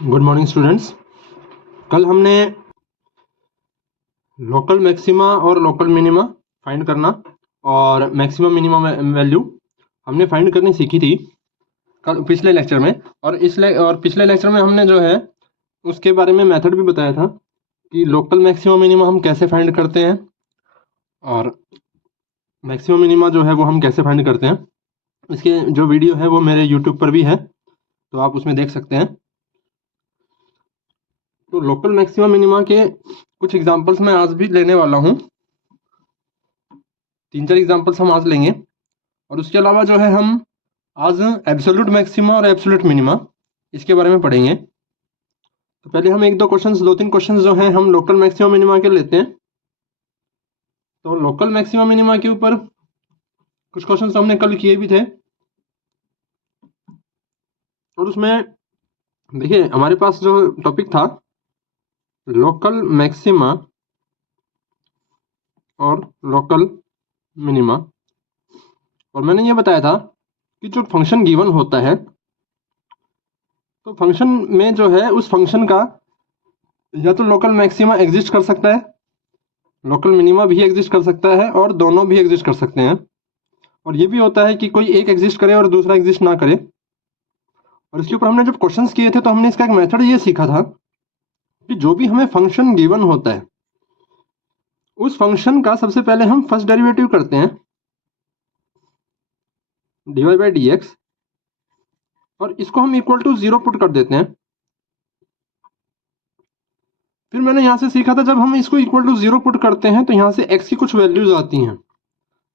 Good morning students. कल हमने local maxima और लोकल मिनिमा फाइंड करना और मैक्सिमम मिनिमम वैल्यू हमने फाइंड करनी सीखी थी कल पिछले लेक्चर में। और पिछले लेक्चर में हमने जो है उसके बारे में मेथड भी बताया था कि लोकल मैक्सिमम मिनिमा हम कैसे फाइंड करते हैं और मैक्सिमम मिनिमा जो है वो हम कैसे फाइंड करते हैं। इसके जो वीडियो है वो मेरे यूट्यूब पर भी है, तो आप उसमें देख सकते हैं। तो लोकल मैक्सिमम मिनिमा के कुछ एग्जांपल्स मैं आज भी लेने वाला हूँ। 3-4 एग्जांपल्स हम आज लेंगे और उसके अलावा जो है हम आज एब्सोल्यूट मैक्सिमा और एब्सोल्यूट मिनिमा इसके बारे में पढ़ेंगे। तो पहले हम 2-3 क्वेश्चंस जो हैं हम लोकल मैक्सिमम मिनिमा के लेते हैं। तो लोकल मैक्सिमम मिनिमा के ऊपर कुछ क्वेश्चंस हमने कल किए भी थे और उसमें देखिए हमारे पास जो टॉपिक था लोकल मैक्सिमा और लोकल मिनिमा, और मैंने ये बताया था कि जो फंक्शन गिवन होता है तो फंक्शन में जो है उस फंक्शन का या तो लोकल मैक्सिमा एग्जिस्ट कर सकता है, लोकल मिनिमा भी एग्जिस्ट कर सकता है और दोनों भी एग्जिस्ट कर सकते हैं। और ये भी होता है कि कोई एक एग्जिस्ट करे और दूसरा एग्जिस्ट ना करे। और इसके ऊपर हमने जब क्वेश्चंस किए थे तो हमने इसका एक मेथड ये सीखा था कि जो भी हमें फंक्शन गिवन होता है उस फंक्शन का सबसे पहले हम फर्स्ट डेरिवेटिव करते हैं dy/dx और इसको हम इक्वल टू 0 पुट कर देते हैं। फिर मैंने यहाँ से सीखा था जब हम इसको इक्वल टू 0 पुट करते हैं तो यहाँ से x की कुछ वैल्यूज आती हैं,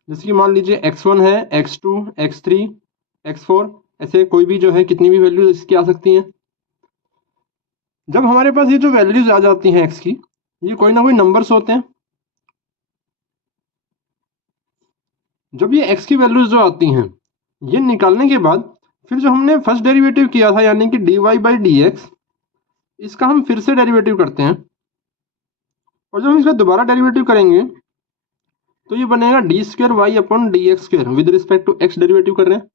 जैसे कि मान लीजिए x1 है, x2, x3, x4, ऐसे कोई भी जो है कितनी भी वैल्यूज इसकी आ सकती हैं। जब हमारे पास ये जो वैल्यूज आ जाती हैं x की, ये कोई ना कोई नंबर्स होते हैं। जब ये x की वैल्यूज जो आती हैं ये निकालने के बाद फिर जो हमने फर्स्ट डेरिवेटिव किया था यानी कि dy/dx इसका हम फिर से डेरिवेटिव करते हैं। और जब हम इसका दोबारा डेरिवेटिव करेंगे तो ये बनेगा d²y/dx² with respect to x derivative कर रहे हैं।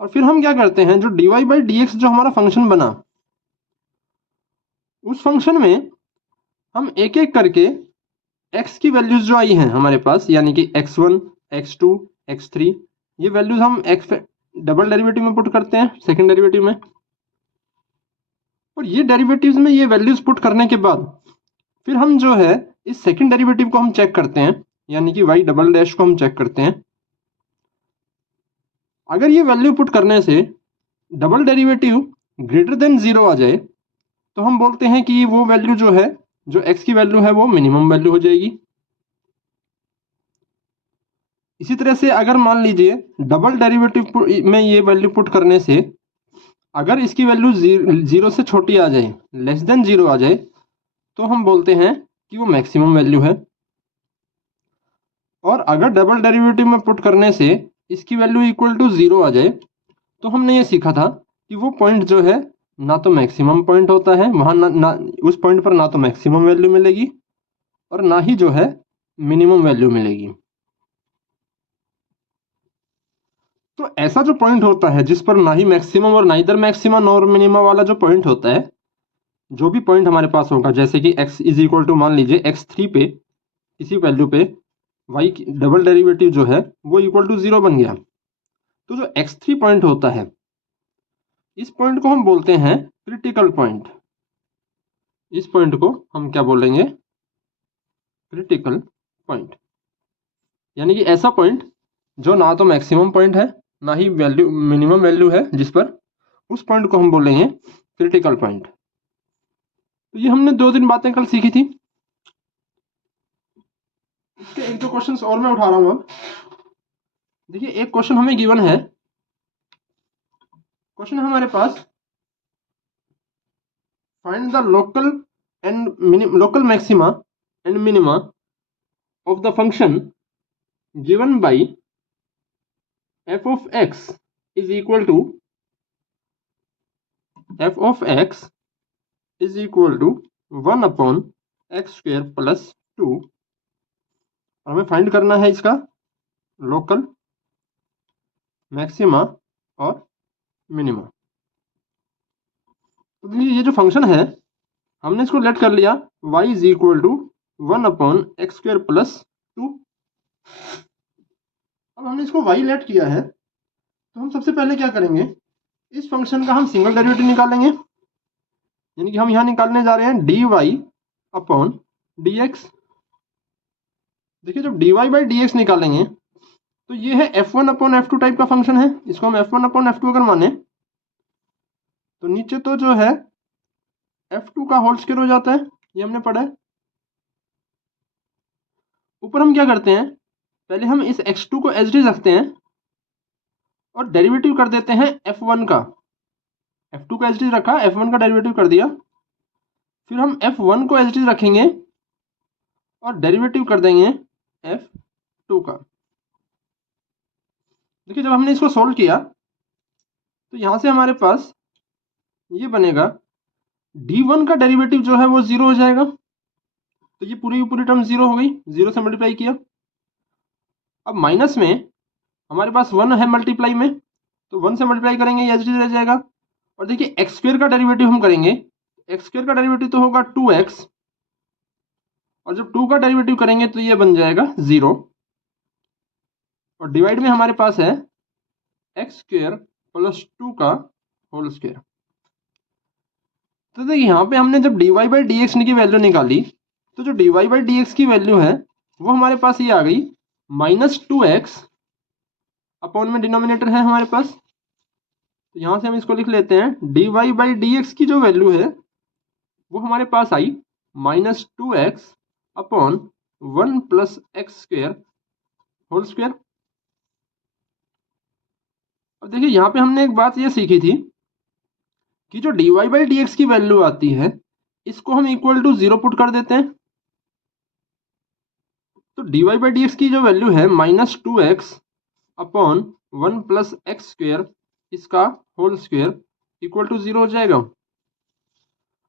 और फिर हम क्या करते हैं, जो dy/dx जो हमारा फंक्शन बना उस फंक्शन में हम एक एक करके x की वैल्यूज जो आई हैं हमारे पास यानी कि x1, x2, x3, ये वैल्यूज हम x डबल डेरिवेटिव में पुट करते हैं सेकंड डेरिवेटिव में। और ये डेरिवेटिव्स में ये वैल्यूज पुट करने के बाद फिर हम जो है इस सेकंड डेरिवेटिव को हम चेक करते हैं यानी कि y" को हम चेक करते हैं। अगर ये वैल्यू पुट करने से डबल डेरिवेटिव ग्रेटर देन 0 आ जाए तो हम बोलते हैं कि वो वैल्यू जो है जो x की वैल्यू है वो मिनिमम वैल्यू हो जाएगी। इसी तरह से अगर मान लीजिए डबल डेरिवेटिव में ये वैल्यू पुट करने से अगर इसकी वैल्यू 0 से छोटी आ जाए, लेस देन 0 आ जाए, तो हम बोलते हैं कि वो मैक्सिमम वैल्यू है। और अगर डबल डेरिवेटिव में पुट करने से इसकी वैल्यू इक्वल टू 0 आ जाए तो हमने ये सीखा था कि वो पॉइंट जो है ना तो मैक्सिमम पॉइंट होता है, वहां ना उस पॉइंट पर ना तो मैक्सिमम वैल्यू मिलेगी और ना ही जो है मिनिमम वैल्यू मिलेगी। तो ऐसा जो पॉइंट होता है जिस पर ना ही मैक्सिमम और ना इधर मैक्सिमम नॉर मिनिमम वाला जो पॉइंट होता है, जो भी पॉइंट हमारे पास होगा जैसे कि x इज इक्वल टू मान लीजिए x3 पे किसी वैल्यू पे y की डबल डेरिवेटिव जो है वो इक्वल टू 0 बन गया, तो जो x3 पॉइंट होता है इस पॉइंट को हम बोलते हैं क्रिटिकल पॉइंट। इस पॉइंट को हम क्या बोलेंगे, क्रिटिकल पॉइंट। यानी कि ऐसा पॉइंट जो ना तो मैक्सिमम पॉइंट है ना ही वैल्यू मिनिमम वैल्यू है जिस पर, उस पॉइंट को हम बोलेंगे क्रिटिकल पॉइंट। तो ये हमने 2-3 बातें कल सीखी थी। इसके 1-2 क्वेश्चंस और मैं उठा रहा हूं अब। देखिए एक क्वेश्चन हमें गिवन है, क्वेश्चन है हमारे पास find the local maxima and minima of the function given by f of x is equal to 1/x² plus 2। हमें फाइंड करना है इसका लोकल मैक्सिमा और मिनिमा। तो देखिए ये जो फंक्शन है हमने इसको लेट कर लिया y is equal to 1/x² plus 2। अब हमने इसको y लेट किया है तो हम सबसे पहले क्या करेंगे, इस फंक्शन का हम सिंगल डेरिवेटिव निकालेंगे, यानी कि हम यहाँ निकालने जा रहे हैं dy/dx। देखिए जब dy/dx निकालेंगे तो ये है f1/f2 टाइप का फंक्शन है, इसको हम f1/f2 अगर माने तो नीचे तो जो है f2 का होल स्क्वायर हो जाता है, ये हमने पढ़ा है। ऊपर हम क्या करते हैं, पहले हम इस x2 को एच डी रखते हैं और डेरिवेटिव कर देते हैं f1 का। f2 का एच डी रखा, f1 का डेरिवेटिव कर दिया, फिर हम f1 को एच डी रखेंगे और डेरिवेटिव कर देंगे f2 का। देखिए जब हमने इसको सोल्व किया तो यहाँ से हमारे पास ये बनेगा d1 का डेरिवेटिव जो है वो 0 हो जाएगा, तो ये पूरी की पूरी टर्म 0 हो गई, 0 से मल्टीप्लाई किया। अब माइनस में हमारे पास 1 है मल्टीप्लाई में, तो 1 से मल्टीप्लाई करेंगे ये एच डी रह जाएगा। और देखिए x² का डेरिवेटिव हम करेंगे, x² का डेरिवेटिव तो होगा 2x, और जब 2 का डेरिवेटिव करेंगे तो ये बन जाएगा 0, और डिवाइड में हमारे पास है x² प्लस 2 का होल स्क्वायर। तो देखिए यहाँ पे हमने जब dy/dx की वैल्यू निकाली तो जो dy/dx की वैल्यू है वो हमारे पास ये आ गई -2x, अपॉन में डिनोमिनेटर है हमारे पास, तो यहाँ से हम इसको लिख लेते हैं dy/dx की जो वैल्यू है वो हमारे पास आई -2x upon 1 + x² whole square. अब देखिए यहाँ पे हमने एक बात ये सीखी थी कि जो dy/dx की वैल्यू आती है इसको हम इक्वल टू 0 पुट कर देते हैं, तो dy/dx की जो वैल्यू है -2x अपॉन 1 + x² इसका होल स्क्वायर इक्वल टू 0 हो जाएगा।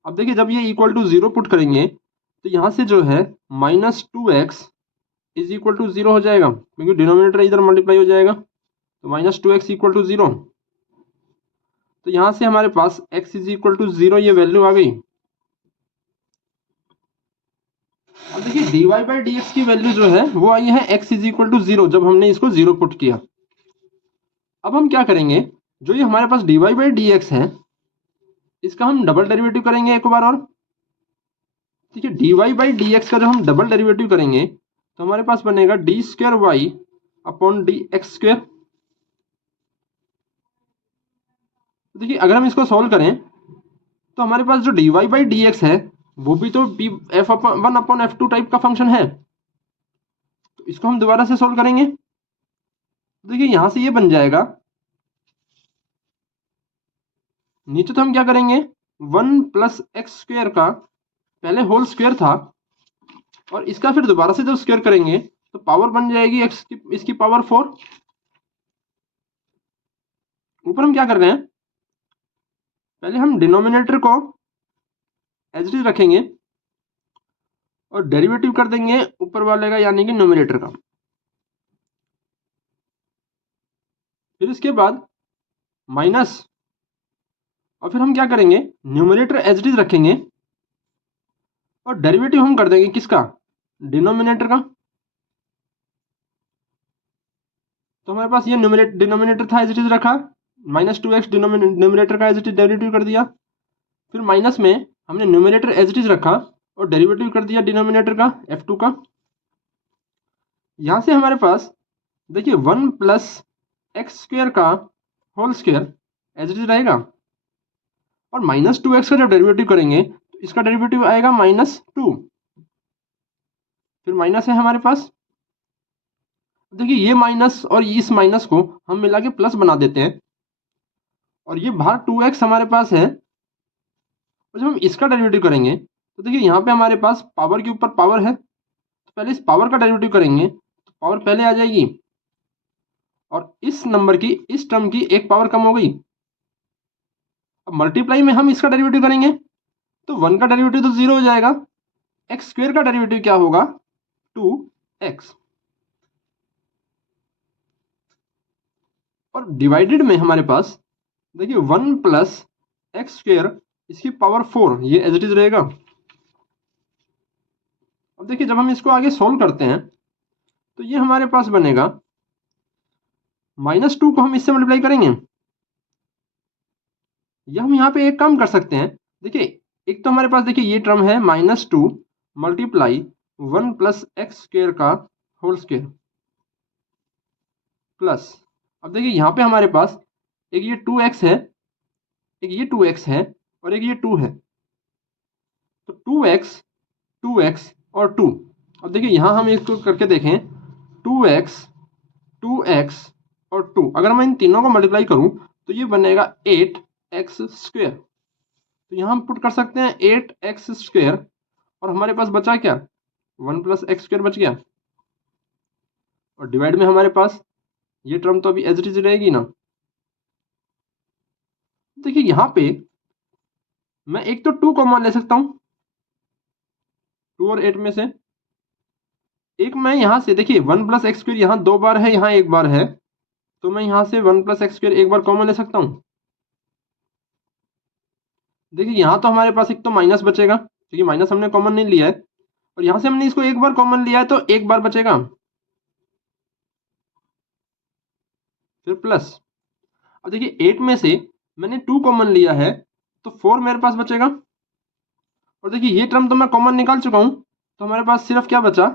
अब देखिए जब ये इक्वल टू 0 पुट करेंगे तो यहाँ से जो है -2x इज इक्वल टू 0 हो जाएगा, क्योंकि डिनोमिनेटर इधर मल्टीप्लाई हो जाएगा, तो -2x इक्वल टू 0। तो यहाँ से हमारे पास x इज इक्वल टू 0 ये वैल्यू आ गई। अब देखिए dy/dx की वैल्यू जो है वो आई है x इज इक्वल टू 0 जब हमने इसको 0 पुट किया। अब हम क्या करेंगे, जो ये हमारे पास dy/dx है इसका हम डबल डेरिवेटिव करेंगे एक बार और। ठीक है, dy/dx का जब हम डबल डेरिवेटिव करेंगे तो हमारे पास बनेगा d² अपॉन dx²। देखिए अगर हम इसको सॉल्व करें तो हमारे पास जो dy/dx है वो भी तो f1/f2 टाइप का फंक्शन है, तो इसको हम दोबारा से सॉल्व करेंगे। देखिए यहां से ये बन जाएगा, नीचे तो हम क्या करेंगे 1 + x² का पहले होल स्क्वायर था और इसका फिर दोबारा से जब स्क्वायर करेंगे तो पावर बन जाएगी x की, इसकी पावर 4। ऊपर हम क्या कर रहे हैं, पहले हम डिनोमिनेटर को एच डी रखेंगे और डेरिवेटिव कर देंगे ऊपर वाले का यानी कि न्यूमरेटर का। फिर इसके बाद माइनस, और फिर हम क्या करेंगे न्यूमरेटर एच डी रखेंगे और डेरिवेटिव हम कर देंगे किसका, डिनोमिनेटर का। तो हमारे पास ये डिनोमिनेटर था एच डी रखा, -2x न्यूमरेटर का एच डी डेरिवेटिव कर दिया, फिर माइनस में हमने न्यूमरेटर एच डी रखा और डेरिवेटिव कर दिया डिनोमिनेटर का f2 का। यहां से हमारे पास देखिए 1 + x² का होल स्क्वायर एच डी रहेगा, और -2x का जब डेरिवेटिव करेंगे तो इसका डेरिवेटिव आएगा -2, फिर माइनस है हमारे पास। देखिए ये माइनस और इस माइनस को हम मिला के प्लस बना देते हैं, और ये बाहर 2x हमारे पास है, और जब हम इसका डेरिवेटिव करेंगे तो देखिए यहाँ पे हमारे पास पावर के ऊपर पावर है, तो पहले इस पावर का डेरिवेटिव करेंगे तो पावर पहले आ जाएगी, और इस नंबर की इस टर्म की एक पावर कम हो गई। अब मल्टीप्लाई में हम इसका डेरिवेटिव करेंगे तो 1 का डेरिवेटिव तो 0 हो जाएगा, x² का डेरिवेटिव क्या होगा 2x, और डिवाइडेड में हमारे पास देखिए 1 + x² इसकी पावर 4 ये एज इट इज रहेगा। अब देखिए जब हम इसको आगे सोल्व करते हैं तो ये हमारे पास बनेगा -2 को हम इससे मल्टीप्लाई करेंगे, या हम यहाँ पे एक काम कर सकते हैं। देखिए एक तो हमारे पास देखिए ये टर्म है -2 मल्टीप्लाई 1 प्लस एक्स स्क्वेयर का होल स्क्वेयर प्लस, अब देखिए यहाँ पे हमारे पास एक ये 2x है, एक ये 2x है और एक ये 2 है, तो 2x 2x और 2। अब देखिए यहाँ हम इसको करके देखें 2x 2x और 2, अगर मैं इन तीनों को मल्टीप्लाई करूं तो ये बनेगा 8x स्क्वेयर। तो यहाँ हम पुट कर सकते हैं 8x स्क्वेयर और हमारे पास बचा क्या 1 प्लस एक्स स्क्वेयर बच गया, और डिवाइड में हमारे पास ये टर्म तो अभी एज इट इज रहेगी ना। देखिए यहाँ पे मैं एक तो 2 कॉमन ले सकता हूँ, 2 और 8 में से एक मैं यहाँ से देखिए 1 प्लस एक्स स्क्वेयर यहाँ 2 बार है, यहाँ 1 बार है, तो मैं यहाँ से 1 प्लस एक्स स्क्वेयर एक बार कॉमन ले सकता हूँ। देखिए यहाँ तो हमारे पास एक तो माइनस बचेगा क्योंकि माइनस हमने कॉमन नहीं लिया है, और यहाँ से हमने इसको एक बार कॉमन लिया है तो एक बार बचेगा, फिर प्लस। अब देखिए 8 में से मैंने 2 कॉमन लिया है तो 4 मेरे पास बचेगा, और देखिए ये टर्म तो मैं कॉमन निकाल चुका हूँ, तो हमारे पास सिर्फ क्या बचा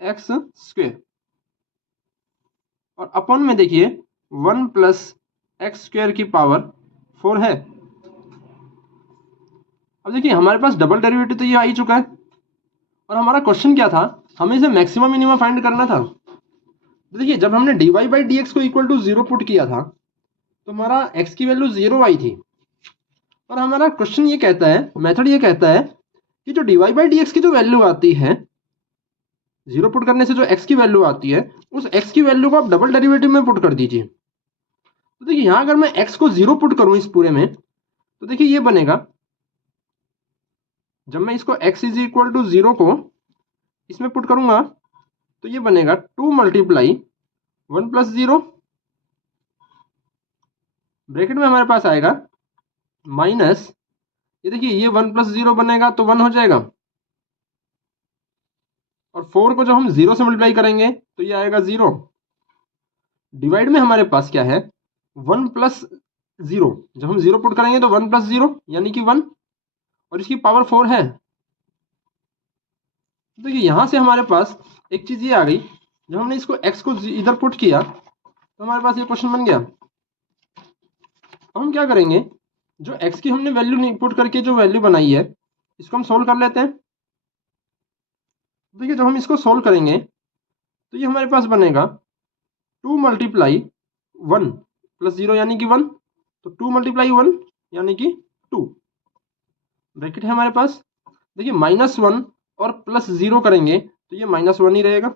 एक्स स्क्वेयर, और अपॉन में देखिए 1 प्लस एक्स स्क्वेयर की पावर 4 है। अब देखिए हमारे पास डबल डेरिवेटिव तो ये आ ही चुका है, और हमारा क्वेश्चन क्या था, हमें इसे मैक्सिमम मिनिमम फाइंड करना था। तो देखिए जब हमने dy बाई डी एक्स को इक्वल टू 0 पुट किया था तो हमारा x की वैल्यू 0 आई थी, और हमारा क्वेश्चन ये कहता है, मेथड ये कहता है कि जो dy बाई डी एक्स की जो वैल्यू आती है 0 पुट करने से जो x की वैल्यू आती है, उस x की वैल्यू को आप डबल डेरिवेटिव में पुट कर दीजिए। तो देखिए यहाँ अगर मैं x को 0 पुट करूँ इस पूरे में, तो देखिए ये बनेगा, जब मैं इसको x इज इक्वल टू 0 को इसमें पुट करूंगा तो ये बनेगा 2 मल्टीप्लाई 1 प्लस 0, ब्रैकेट में हमारे पास आएगा माइनस, ये देखिए ये 1 प्लस 0 बनेगा तो 1 हो जाएगा, और 4 को जब हम 0 से मल्टीप्लाई करेंगे तो ये आएगा 0। डिवाइड में हमारे पास क्या है 1 प्लस 0, जब हम 0 पुट करेंगे तो 1 प्लस 0 यानी कि 1, और इसकी पावर 4 है। देखिए यहाँ से हमारे पास एक चीज़ ये आ गई, जब हमने इसको x को इधर पुट किया तो हमारे पास ये क्वेश्चन बन गया। अब हम क्या करेंगे, जो x की हमने वैल्यू पुट करके जो वैल्यू बनाई है इसको हम सोल्व कर लेते हैं। देखिए जब हम इसको सोल्व करेंगे तो ये हमारे पास बनेगा 2 मल्टीप्लाई 1 प्लस 0 यानी कि 1, तो 2 मल्टीप्लाई 1 यानी कि 2, ब्रैकेट है हमारे पास। देखिए -1 और प्लस 0 करेंगे तो ये -1 ही रहेगा,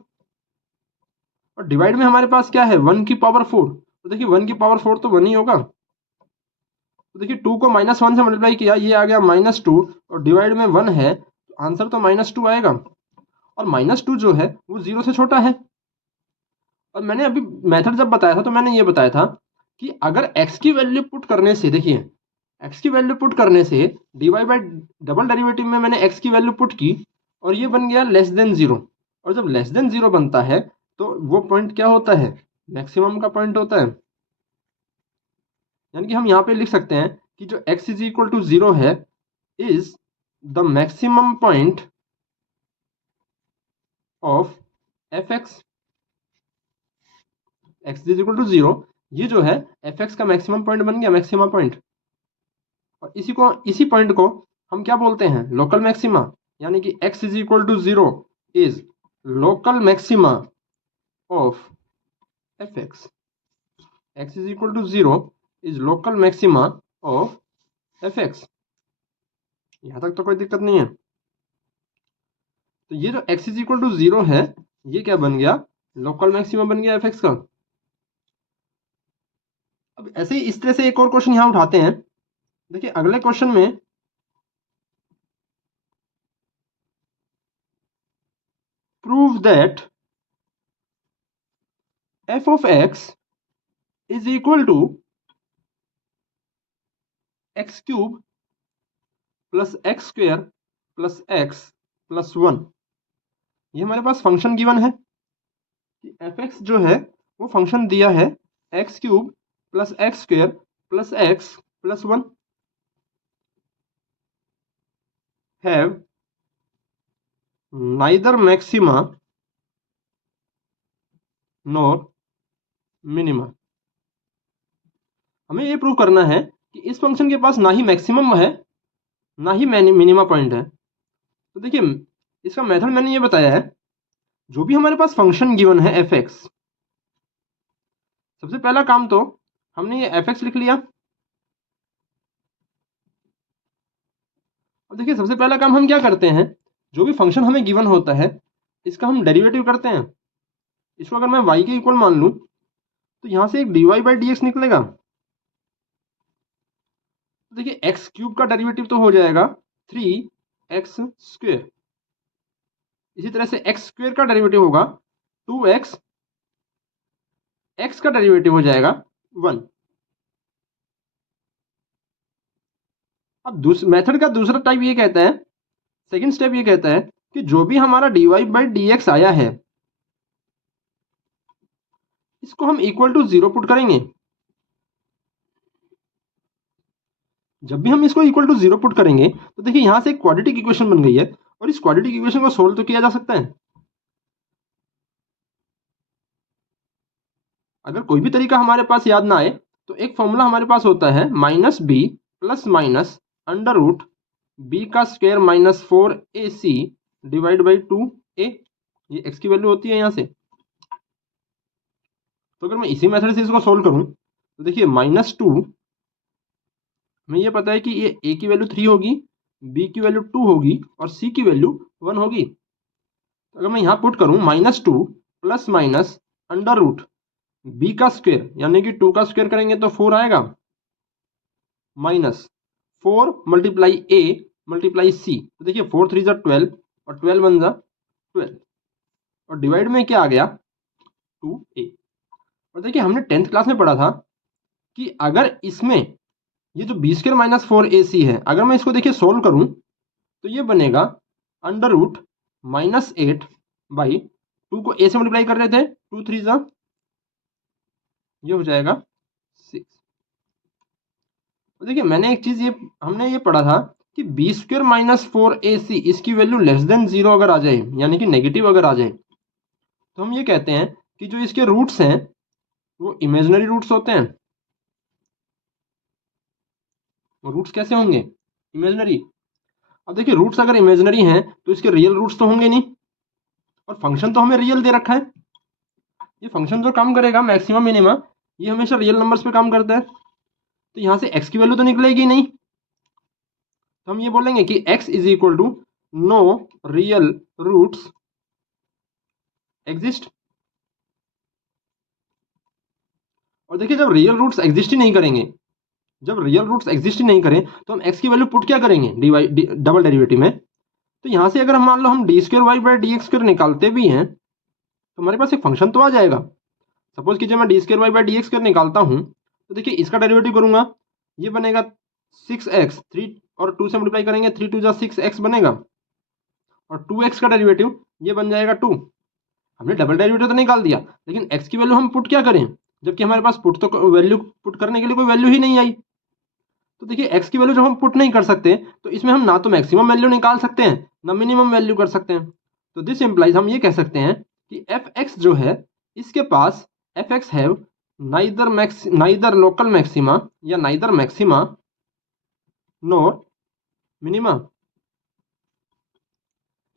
और डिवाइड में हमारे पास क्या है 1 की पावर 4, तो देखिए 1 की पावर 4 तो 1 ही होगा। तो देखिए 2 को -1 से मल्टीप्लाई किया, ये आ गया -2, और डिवाइड में 1 है तो आंसर तो -2 आएगा, और -2 जो है वो 0 से छोटा है। और मैंने अभी मेथड जब बताया था तो मैंने ये बताया था कि अगर x की वैल्यू पुट करने से, देखिए x की वैल्यू पुट करने से dy बाई डबल डेरिवेटिव में मैंने x की वैल्यू पुट की और ये बन गया लेस देन 0, और जब लेस देन 0 बनता है तो वो पॉइंट क्या होता है, मैक्सिमम का पॉइंट होता है। यानी कि हम यहाँ पे लिख सकते हैं कि जो x इज इक्वल टू 0 है is the maximum point of f x, x is equal to 0, ये जो है एफ एक्स का मैक्सिमम पॉइंट बन गया, मैक्सिमा पॉइंट। और इसी पॉइंट को हम क्या बोलते हैं, लोकल मैक्सिमा, यानी कि x is equal to 0 is local maxima of f x, x is equal to 0 is local maxima of f x. यहाँ तक तो कोई दिक्कत नहीं है। तो ये जो x इज इक्वल टू 0 है ये क्या बन गया, लोकल मैक्सिमा बन गया एफ एक्स का। अब ऐसे ही इस तरह से एक और क्वेश्चन यहाँ उठाते हैं। देखिए अगले क्वेश्चन में prove that f of x is equal to x cube plus x square plus x plus 1, ये हमारे पास फंक्शन गिवन है कि एफ एक्स जो है वो फंक्शन दिया है x cube plus x square plus x plus 1 have neither maxima nor minima. हमें ये प्रूव करना है कि इस फंक्शन के पास ना ही मैक्सिमम है ना ही मिनिमा पॉइंट है। तो देखिए इसका मेथड मैंने ये बताया है, जो भी हमारे पास फंक्शन गिवन है एफ एक्स, सबसे पहला काम तो हमने ये एफ एक्स लिख लिया। अब देखिए सबसे पहला काम हम क्या करते हैं, जो भी फंक्शन हमें गिवन होता है इसका हम डेरिवेटिव करते हैं। इसको अगर मैं y के इक्वल मान लूं तो यहां से एक dy बाई डी एक्स निकलेगा। तो देखिए एक्स क्यूब का डेरिवेटिव तो हो जाएगा 3x स्क्वेयर, इसी तरह से एक्स स्क्वेयर का डेरिवेटिव होगा 2x, एक्स का डेरिवेटिव हो जाएगा 1। अब मेथड का दूसरा टाइप ये कहता है, सेकंड स्टेप ये कहता है कि जो भी हमारा dy बाई डी एक्स आया है इसको हम इक्वल टू 0 पुट करेंगे। जब भी हम इसको इक्वल टू 0 पुट करेंगे तो देखिए यहां से एक क्वाड्रेटिक इक्वेशन बन गई है और इस क्वाड्रेटिक इक्वेशन को सोल्व तो किया जा सकता है। अगर कोई भी तरीका हमारे पास याद ना आए तो एक फॉर्मूला हमारे पास होता है minus B plus minus under root B का square minus 4ac divide by 2a, ये x की वैल्यू होती है यहाँ से। तो अगर मैं इसी मेथड से इसको सोल्व करूं तो देखिए -2 हमें ये पता है कि ये a की वैल्यू 3 होगी, b की वैल्यू 2 होगी और c की वैल्यू 1 होगी। तो अगर मैं यहाँ पुट करूं -2 plus minus under root B का स्क्वायर यानी कि 2 का स्क्वायर करेंगे तो 4 आएगा, minus 4 multiply a multiply c, तो देखिए 4 3 12 और 12 1 12 और डिवाइड में क्या आ गया 2a। और देखिए हमने 10th क्लास में पढ़ा था कि अगर इसमें ये जो बी स्क्वायर माइनस 4ac है अगर मैं इसको देखिए सोल्व करूं तो ये बनेगा अंडर रूट -8 बाई 2 को a से मल्टीप्लाई कर रहे थे 2 3 ये हो जाएगा 6। तो देखिए मैंने एक चीज ये हमने ये पढ़ा था कि बी स्क्वायर माइनस 4ac इसकी वैल्यू लेस देन 0 अगर आ जाए यानी कि नेगेटिव अगर आ जाए तो हम ये कहते हैं कि जो इसके रूट्स हैं वो इमेजिनरी रूट्स होते हैं। वो रूट्स कैसे होंगे, इमेजिनरी। अब देखिए रूट्स अगर इमेजिनरी हैं तो इसके रियल रूट्स तो होंगे नहीं, और फंक्शन तो हमें रियल दे रखा है। ये फंक्शन जो काम करेगा मैक्सिमम मिनिमा ये हमेशा रियल नंबर्स पे काम करता है, तो यहाँ से x की वैल्यू तो निकलेगी नहीं। तो हम ये बोलेंगे कि x is equal to no real roots exist. और देखिए जब रियल रूट्स एग्जिस्ट ही नहीं करेंगे, जब रियल रूट्स एग्जिस्ट ही नहीं करें तो हम x की वैल्यू पुट क्या करेंगे डबल डेरिवेटिव में। तो यहाँ से अगर हम मान लो हम d square y by d x square निकालते भी हैं तो हमारे पास एक फंक्शन तो आ जाएगा। सपोज कीजिए मैं d square y by d x square निकालता हूँ तो देखिए इसका डेरिवेटिव करूंगा ये बनेगा 6x, 3 और 2 से मल्टीप्लाई करेंगे 3 2 6x बनेगा, और 2x का डेरिवेटिव ये बन जाएगा 2। हमने डबल डेरिवेटिव तो निकाल दिया लेकिन x की वैल्यू हम पुट क्या करें, जबकि हमारे पास पुट तो वैल्यू पुट करने के लिए कोई वैल्यू ही नहीं आई। तो देखिए x की वैल्यू जब हम पुट नहीं कर सकते तो इसमें हम ना तो मैक्सिमम वैल्यू निकाल सकते हैं ना मिनिमम वैल्यू कर सकते हैं। तो दिस इंप्लाइज हम ये कह सकते हैं कि एफ एक्स जो है इसके पास F X have neither local maxima या नाइदर मैक्सिमा नोर मिनिमा।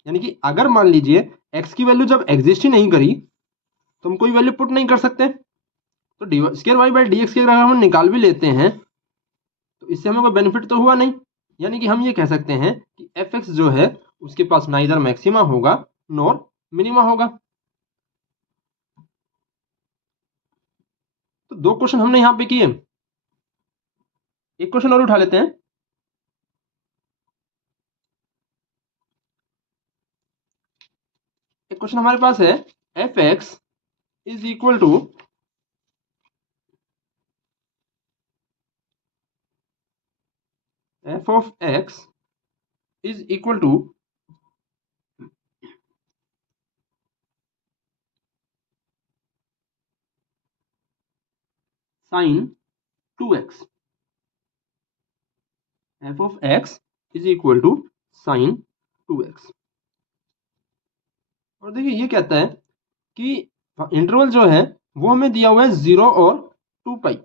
यानी कि अगर मान लीजिए x की वैल्यू जब एग्जिस्ट ही नहीं करी तो हम कोई वैल्यू पुट नहीं कर सकते, तो d square y by d x की अगर हम निकाल भी लेते हैं तो इससे हमें कोई बेनिफिट तो हुआ नहीं। यानी कि हम ये कह सकते हैं कि एफ एक्स जो है उसके पास नाइदर मैक्सिमा होगा नॉर मिनिमा होगा। तो 2 क्वेश्चन हमने यहां पे किए, एक क्वेश्चन और उठा लेते हैं। एक क्वेश्चन हमारे पास है f x is equal to f of x is equal to sine 2x। F of x is equal to sine 2x। और देखिए ये कहता है कि इंटरवल जो है वो हमें दिया हुआ है 0 और 2 पाई।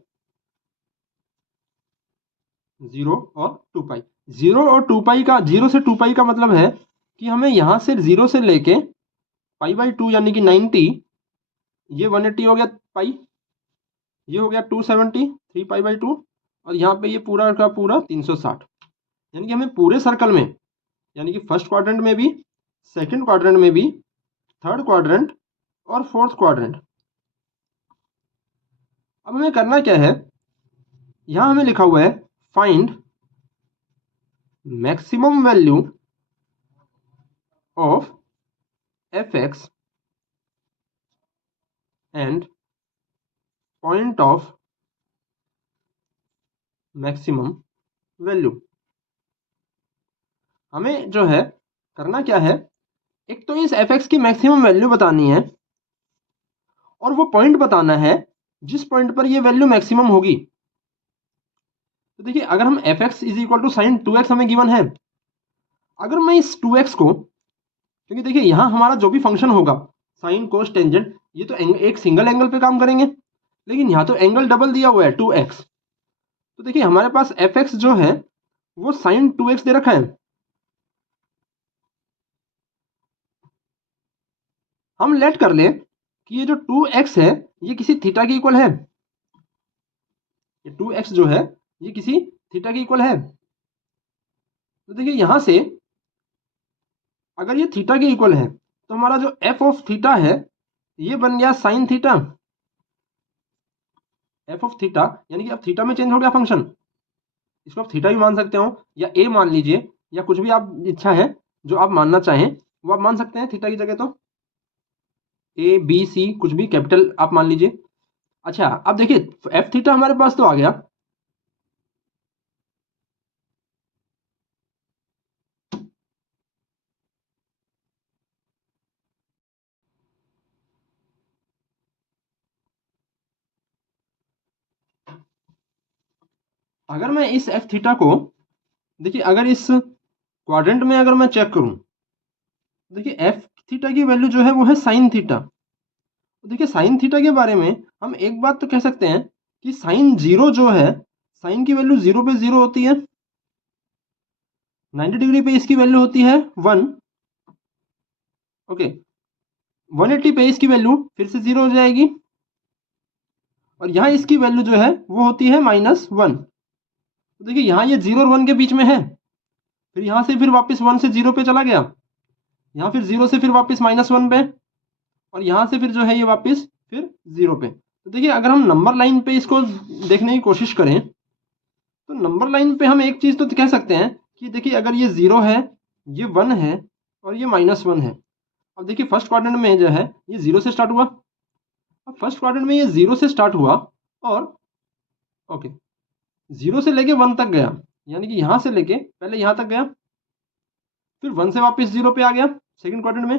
0 और 2 पाई, 0 और 2 पाई का, 0 से 2 पाई का मतलब है कि हमें यहाँ से 0 से लेके π/2 यानी कि 90, ये 180 हो गया पाई, ये हो गया 270 3π/2, और यहाँ पे ये पूरा का पूरा 360। यानी कि हमें पूरे सर्कल में, यानी कि फर्स्ट क्वाड्रेंट में भी, सेकंड क्वाड्रेंट में भी, थर्ड क्वाड्रेंट और फोर्थ क्वाड्रेंट, अब हमें करना क्या है, यहाँ हमें लिखा हुआ है find maximum value of f(x) and point of maximum value. हमें जो है करना क्या है, एक तो इस f(x) की मैक्सिमम वैल्यू बतानी है, और वो पॉइंट बताना है जिस पॉइंट पर ये वैल्यू मैक्सिमम होगी। तो देखिए अगर हम f(x) is equal to sine 2x हमें गिवन है, अगर मैं इस 2x को, क्योंकि देखिए यहाँ हमारा जो भी फंक्शन होगा साइन कोस टेंजेंट, ये तो एक सिंगल एंगल पे काम करेंगे, लेकिन यहाँ तो एंगल डबल दिया हुआ है 2x। तो देखिए हमारे पास f(x) जो है वो साइन 2x दे रखा है। हम लेट कर ले कि ये जो 2x है ये किसी थीटा के इक्वल है, ये 2x जो है ये किसी थीटा के इक्वल है। तो देखिए यहां से अगर ये थीटा के इक्वल है तो हमारा जो f ऑफ थीटा है ये बन गया sine theta. f of theta यानी कि अब थीटा में चेंज हो गया फंक्शन, इसको आप थीटा भी मान सकते हो या a मान लीजिए, या कुछ भी आप इच्छा है जो आप मानना चाहें वो आप मान सकते हैं थीटा की जगह, तो a b c कुछ भी कैपिटल आप मान लीजिए। अच्छा अब देखिए f थीटा हमारे पास तो आ गया, अगर मैं इस f थीटा को, देखिए अगर इस क्वाड्रेंट में अगर मैं चेक करूं, देखिए f थीटा की वैल्यू जो है वो है साइन थीटा। तो देखिए साइन थीटा के बारे में हम एक बात तो कह सकते हैं कि साइन 0 जो है, साइन की वैल्यू 0 पे 0 होती है, 90 डिग्री पे इसकी वैल्यू होती है 1, ओके, 180 पे इसकी वैल्यू फिर से 0 हो जाएगी, और यहाँ इसकी वैल्यू जो है वो होती है -1। तो देखिए यहाँ ये 0 और 1 के बीच में है, फिर यहाँ से फिर वापस 1 से 0 पे चला गया, यहाँ फिर 0 से फिर वापस -1 पे, और यहाँ से फिर जो है ये वापस फिर 0 पे। तो देखिए अगर हम नंबर लाइन पे इसको देखने की कोशिश करें तो नंबर लाइन पे हम एक चीज़ तो कह सकते हैं कि देखिए अगर ये 0 है, ये 1 है और ये -1 है। अब देखिए फर्स्ट क्वाड्रेंट में जो है ये 0 से स्टार्ट हुआ, अब फर्स्ट क्वाड्रेंट में ये 0 से स्टार्ट हुआ और ओके 0 से लेके 1 तक गया, यानी कि यहाँ से लेके पहले यहाँ तक गया, फिर 1 से वापस 0 पे आ गया सेकंड क्वाड्रेंट में,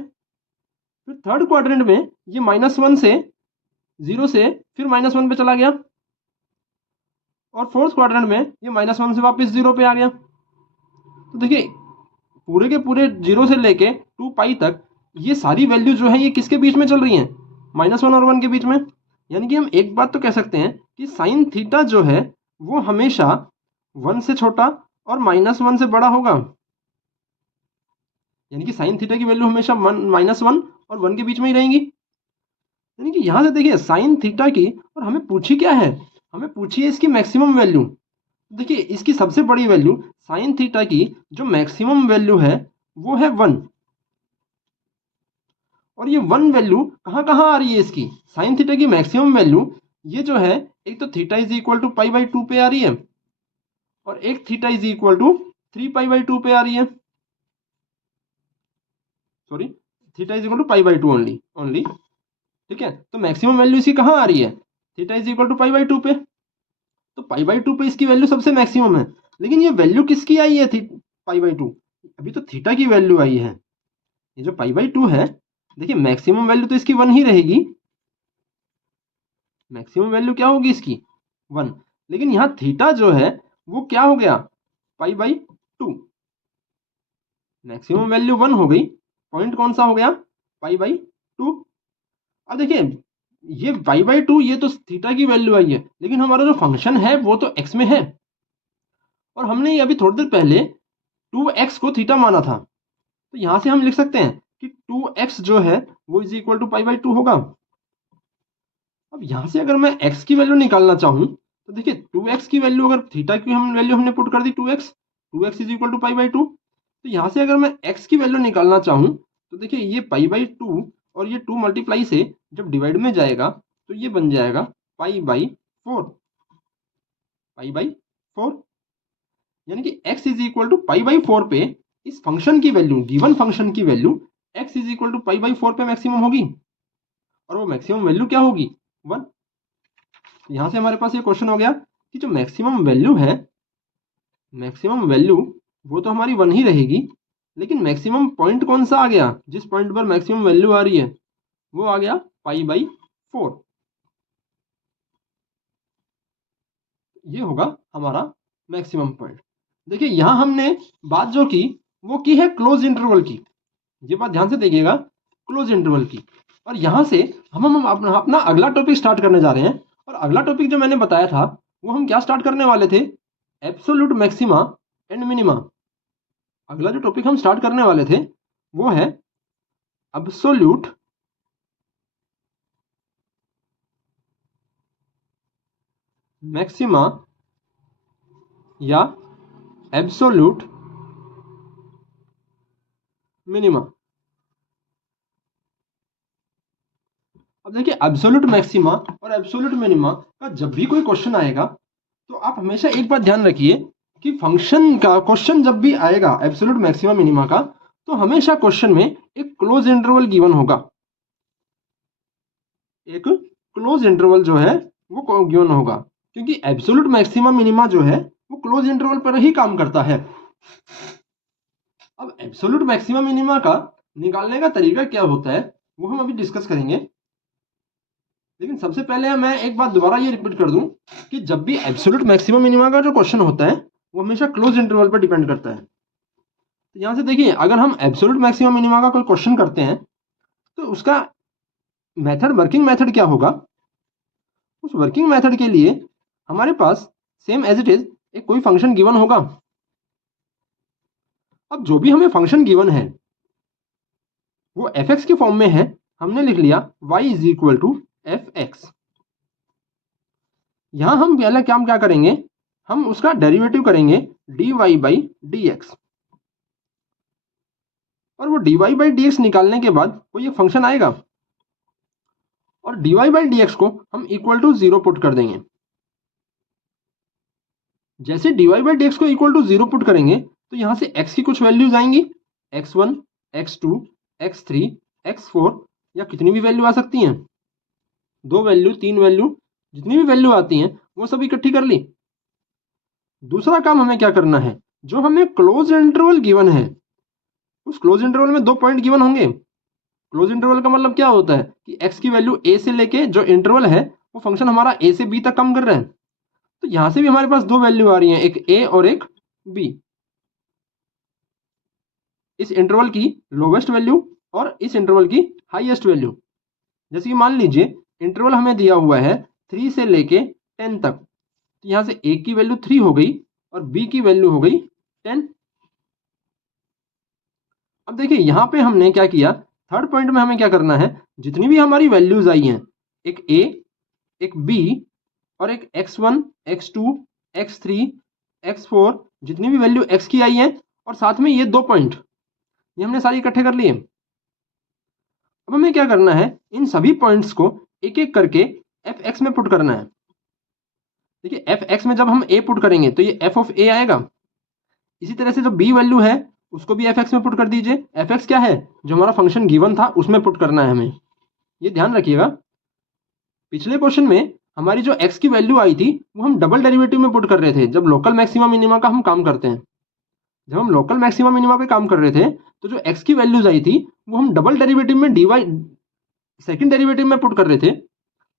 फिर थर्ड क्वाड्रेंट में ये -1 से 0 से फिर -1 पे चला गया, और फोर्थ क्वाड्रेंट में ये -1 से वापस 0 पे आ गया। तो देखिए पूरे के पूरे 0 से लेके 2 पाई तक ये सारी वैल्यू जो है ये किसके बीच में चल रही हैं, -1 और 1 के बीच में। यानी कि हम एक बात तो कह सकते हैं कि साइन थीटा जो है वो हमेशा 1 से छोटा और -1 से बड़ा होगा, यानी कि साइन थीटा की वैल्यू हमेशा -1 और 1 के बीच में ही रहेंगी। यानी कि यहाँ से देखिए साइन थीटा की, और हमें पूछी क्या है, हमें पूछी है इसकी मैक्सिमम वैल्यू। देखिए इसकी सबसे बड़ी वैल्यू साइन थीटा की जो मैक्सिमम वैल्यू है वो है 1, और ये 1 वैल्यू कहाँ कहाँ आ रही है इसकी, साइन थीटा की मैक्सिमम वैल्यू ये जो है एक तो थीटा इज इक्वल टू π/2 पे आ रही है, और एक थीटा इज इक्वल टू 3π/2 पे आ रही है, sorry theta is equal to π/2 only, ठीक है। तो मैक्सिमम वैल्यू इसकी कहाँ आ रही है, थीटा इज इक्वल टू π/2 पे, तो π/2 पे इसकी वैल्यू सबसे मैक्सिमम है, लेकिन ये वैल्यू किसकी आई है थी π/2, अभी तो थीटा की वैल्यू आई है, ये जो π/2 है, देखिए मैक्सिमम वैल्यू तो इसकी 1 ही रहेगी, मैक्सिमम वैल्यू क्या होगी इसकी 1, लेकिन यहाँ थीटा जो है वो क्या हो गया π/2, मैक्सिमम वैल्यू 1 हो गई, पॉइंट कौन सा हो गया π/2। अब देखिए ये π/2 ये तो थीटा की वैल्यू आई है, लेकिन हमारा जो फंक्शन है वो तो x में है, और हमने ये अभी थोड़ी देर पहले 2x को थीटा माना था, तो यहां से हम लिख सकते हैं कि 2x जो है वो इज इक्वल टू π/2 होगा। अब यहां से अगर मैं x की वैल्यू निकालना चाहूं तो देखिए 2x की वैल्यू, अगर थीटा की हम वैल्यू हमने पुट कर दी 2x इज इक्वल टू π/2, तो यहां से अगर मैं x की वैल्यू निकालना चाहूं तो देखिए ये π/2 और ये 2 मल्टीप्लाई से जब डिवाइड में जाएगा तो ये बन जाएगा π/4, यानी कि x इज इक्वल टू π/4 पे इस फंक्शन की वैल्यू, गिवन फंक्शन की value x is equal to π/4 पे मैक्सिमम होगी, और वो मैक्सिमम वैल्यू क्या होगी 1। यहां से हमारे पास ये क्वेश्चन हो गया कि जो मैक्सिमम वैल्यू है, मैक्सिमम वैल्यू वो तो हमारी 1 ही रहेगी, लेकिन मैक्सिमम पॉइंट कौन सा आ गया, जिस पॉइंट पर मैक्सिमम वैल्यू आ रही है वो आ गया π/4, ये होगा हमारा मैक्सिमम पॉइंट। देखिए यहां हमने बात जो की वो की है क्लोज इंटरवल की, ये बात ध्यान से देखिएगा, क्लोज इंटरवल की। और यहां से हम अपना अगला टॉपिक स्टार्ट करने जा रहे हैं, और अगला टॉपिक जो मैंने बताया था वो हम क्या स्टार्ट करने वाले थे, एब्सोल्यूट मैक्सिमा एंड मिनिमा। अगला जो टॉपिक हम स्टार्ट करने वाले थे वो है एब्सोल्यूट मैक्सिमा या एब्सोल्यूट मिनिमा। अब देखिए एब्सोल्यूट मैक्सिमा और एब्सोल्यूट मिनिमा का जब भी कोई क्वेश्चन आएगा तो आप हमेशा एक बात ध्यान रखिए कि फंक्शन का क्वेश्चन जब भी आएगा एब्सोल्यूट मैक्सिमा मिनिमा का, तो हमेशा क्वेश्चन में एक क्लोज इंटरवल गिवन होगा, एक क्लोज इंटरवल जो है वो गिवन होगा, क्योंकि एब्सोल्यूट मैक्सिमा मिनिमा जो है वो क्लोज इंटरवल पर ही काम करता है। अब एब्सोल्यूट मैक्सिमा मिनिमा का निकालने का तरीका क्या होता है वो हम अभी डिस्कस करेंगे, लेकिन सबसे पहले मैं एक बात दोबारा ये रिपीट कर दूं कि जब भी एब्सोल्यूट मैक्सिमम मिनिमा का जो क्वेश्चन होता है वो हमेशा क्लोज इंटरवल पर डिपेंड करता है। तो यहां से देखिए अगर हम एब्सोल्यूट मैक्सिमम मिनिमा का कोई क्वेश्चन करते हैं तो उसका मेथड, वर्किंग मेथड क्या होगा, उस वर्किंग मेथड के लिए हमारे पास सेम एज इट इज एक कोई फंक्शन गिवन होगा। अब जो भी हमें फंक्शन गिवन है वो f(x) के फॉर्म में है, हमने लिख लिया y is equal to f(x). यहां हम पहले क्या करेंगे, हम उसका डेरिवेटिव करेंगे dy/dx, और वो dy/dx निकालने के बाद कोई एक फंक्शन आएगा और dy/dx को हम इक्वल टू 0 पुट कर देंगे। जैसे dy/dx को इक्वल टू 0 पुट करेंगे तो यहां से x की कुछ वैल्यूज आएंगी, x1, x2, x3, x4, या कितनी भी वैल्यू आ सकती हैं, 2 वैल्यू 3 वैल्यू, जितनी भी वैल्यू आती हैं वो सब इकट्ठी कर ली। दूसरा काम हमें क्या करना है, जो हमें क्लोज इंटरवल गिवन है उस क्लोज इंटरवल में 2 पॉइंट गिवन होंगे। क्लोज इंटरवल का मतलब क्या होता है कि x की वैल्यू a से लेके जो इंटरवल है वो फंक्शन हमारा a से b तक कम कर रहा है, तो यहां से भी हमारे पास 2 वैल्यू आ रही हैं, एक a और एक b। इस इंटरवल की लोवेस्ट वैल्यू और इस इंटरवल की हाईएस्ट वैल्यू। जैसे कि मान लीजिए इंटरवल हमें दिया हुआ है 3 से लेके 10 तक, तो यहां से a की वैल्यू 3 हो गई और b की वैल्यू हो गई 10। अब देखिए यहां पे हमने क्या किया, थर्ड पॉइंट में हमें क्या करना है, जितनी भी हमारी वैल्यूज आई हैं, एक a, एक b और एक x1, x2, x3, x4, जितनी भी वैल्यू x की आई है और साथ में ये 2 पॉइंट, ये हमने सारी इकट्ठे कर लिए। अब हमें क्या करना है, इन सभी पॉइंट्स को एक एक करके f(x) में पुट करना है। देखिए f(x) में जब हम a पुट करेंगे तो ये f ऑफ a आएगा। इसी तरह से जो b वैल्यू है उसको भी f(x) में पुट कर दीजिए। f(x) क्या है, जो हमारा फंक्शन गिवन था उसमें पुट करना है हमें, ये ध्यान रखिएगा। पिछले क्वेश्चन में हमारी जो x की वैल्यू आई थी वो हम डबल डेरिवेटिव में पुट कर रहे थे जब लोकल मैक्सिमा मिनिमा का हम काम करते हैं। जब हम लोकल मैक्सिमा मिनिमा पे काम कर रहे थे तो जो x की वैल्यूज आई थी वो हम डबल डेरिवेटिव में dy सेकंड डेरिवेटिव में पुट कर रहे थे,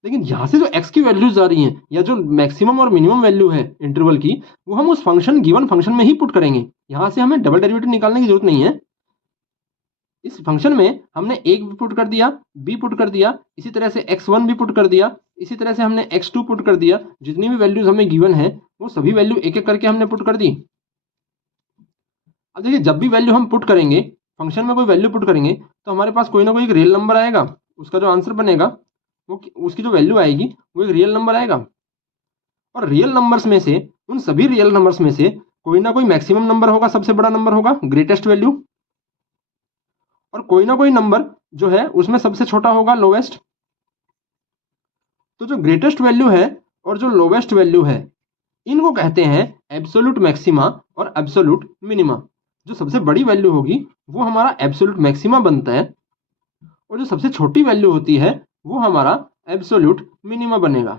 लेकिन यहाँ से जो x की वैल्यूज आ रही हैं या जो मैक्सिमम और मिनिमम वैल्यू है इंटरवल की, वो हम उस फंक्शन गिवन फंक्शन में ही पुट करेंगे। यहाँ से हमें डबल डेरिवेटिव निकालने की जरूरत नहीं है। इस फंक्शन में हमने a भी पुट कर दिया, b पुट कर दिया, इसी तरह से x1 भी पुट कर दिया, इसी तरह से हमने x2 पुट कर दिया। जितनी भी वैल्यूज हमें गिवन है वो सभी वैल्यू एक एक करके हमने पुट कर दी। अब देखिए, जब भी वैल्यू हम पुट करेंगे, फंक्शन में कोई वैल्यू पुट करेंगे, तो हमारे पास कोई ना कोई एक रियल नंबर आएगा। उसका जो आंसर बनेगा वो उसकी जो वैल्यू आएगी वो एक रियल नंबर आएगा। और रियल नंबर्स में से, उन सभी रियल नंबर्स में से कोई ना कोई मैक्सिमम नंबर होगा, सबसे बड़ा नंबर होगा, ग्रेटेस्ट वैल्यू, और कोई ना कोई नंबर जो है उसमें सबसे छोटा होगा, लोवेस्ट। तो जो ग्रेटेस्ट वैल्यू है और जो लोवेस्ट वैल्यू है, इनको कहते हैं एब्सोल्यूट मैक्सिमा और एब्सोल्यूट मिनिमा। जो सबसे बड़ी वैल्यू होगी वो हमारा एब्सोल्यूट मैक्सिमा बनता है, और जो सबसे छोटी वैल्यू होती है वो हमारा एब्सोल्यूट मिनिमा बनेगा।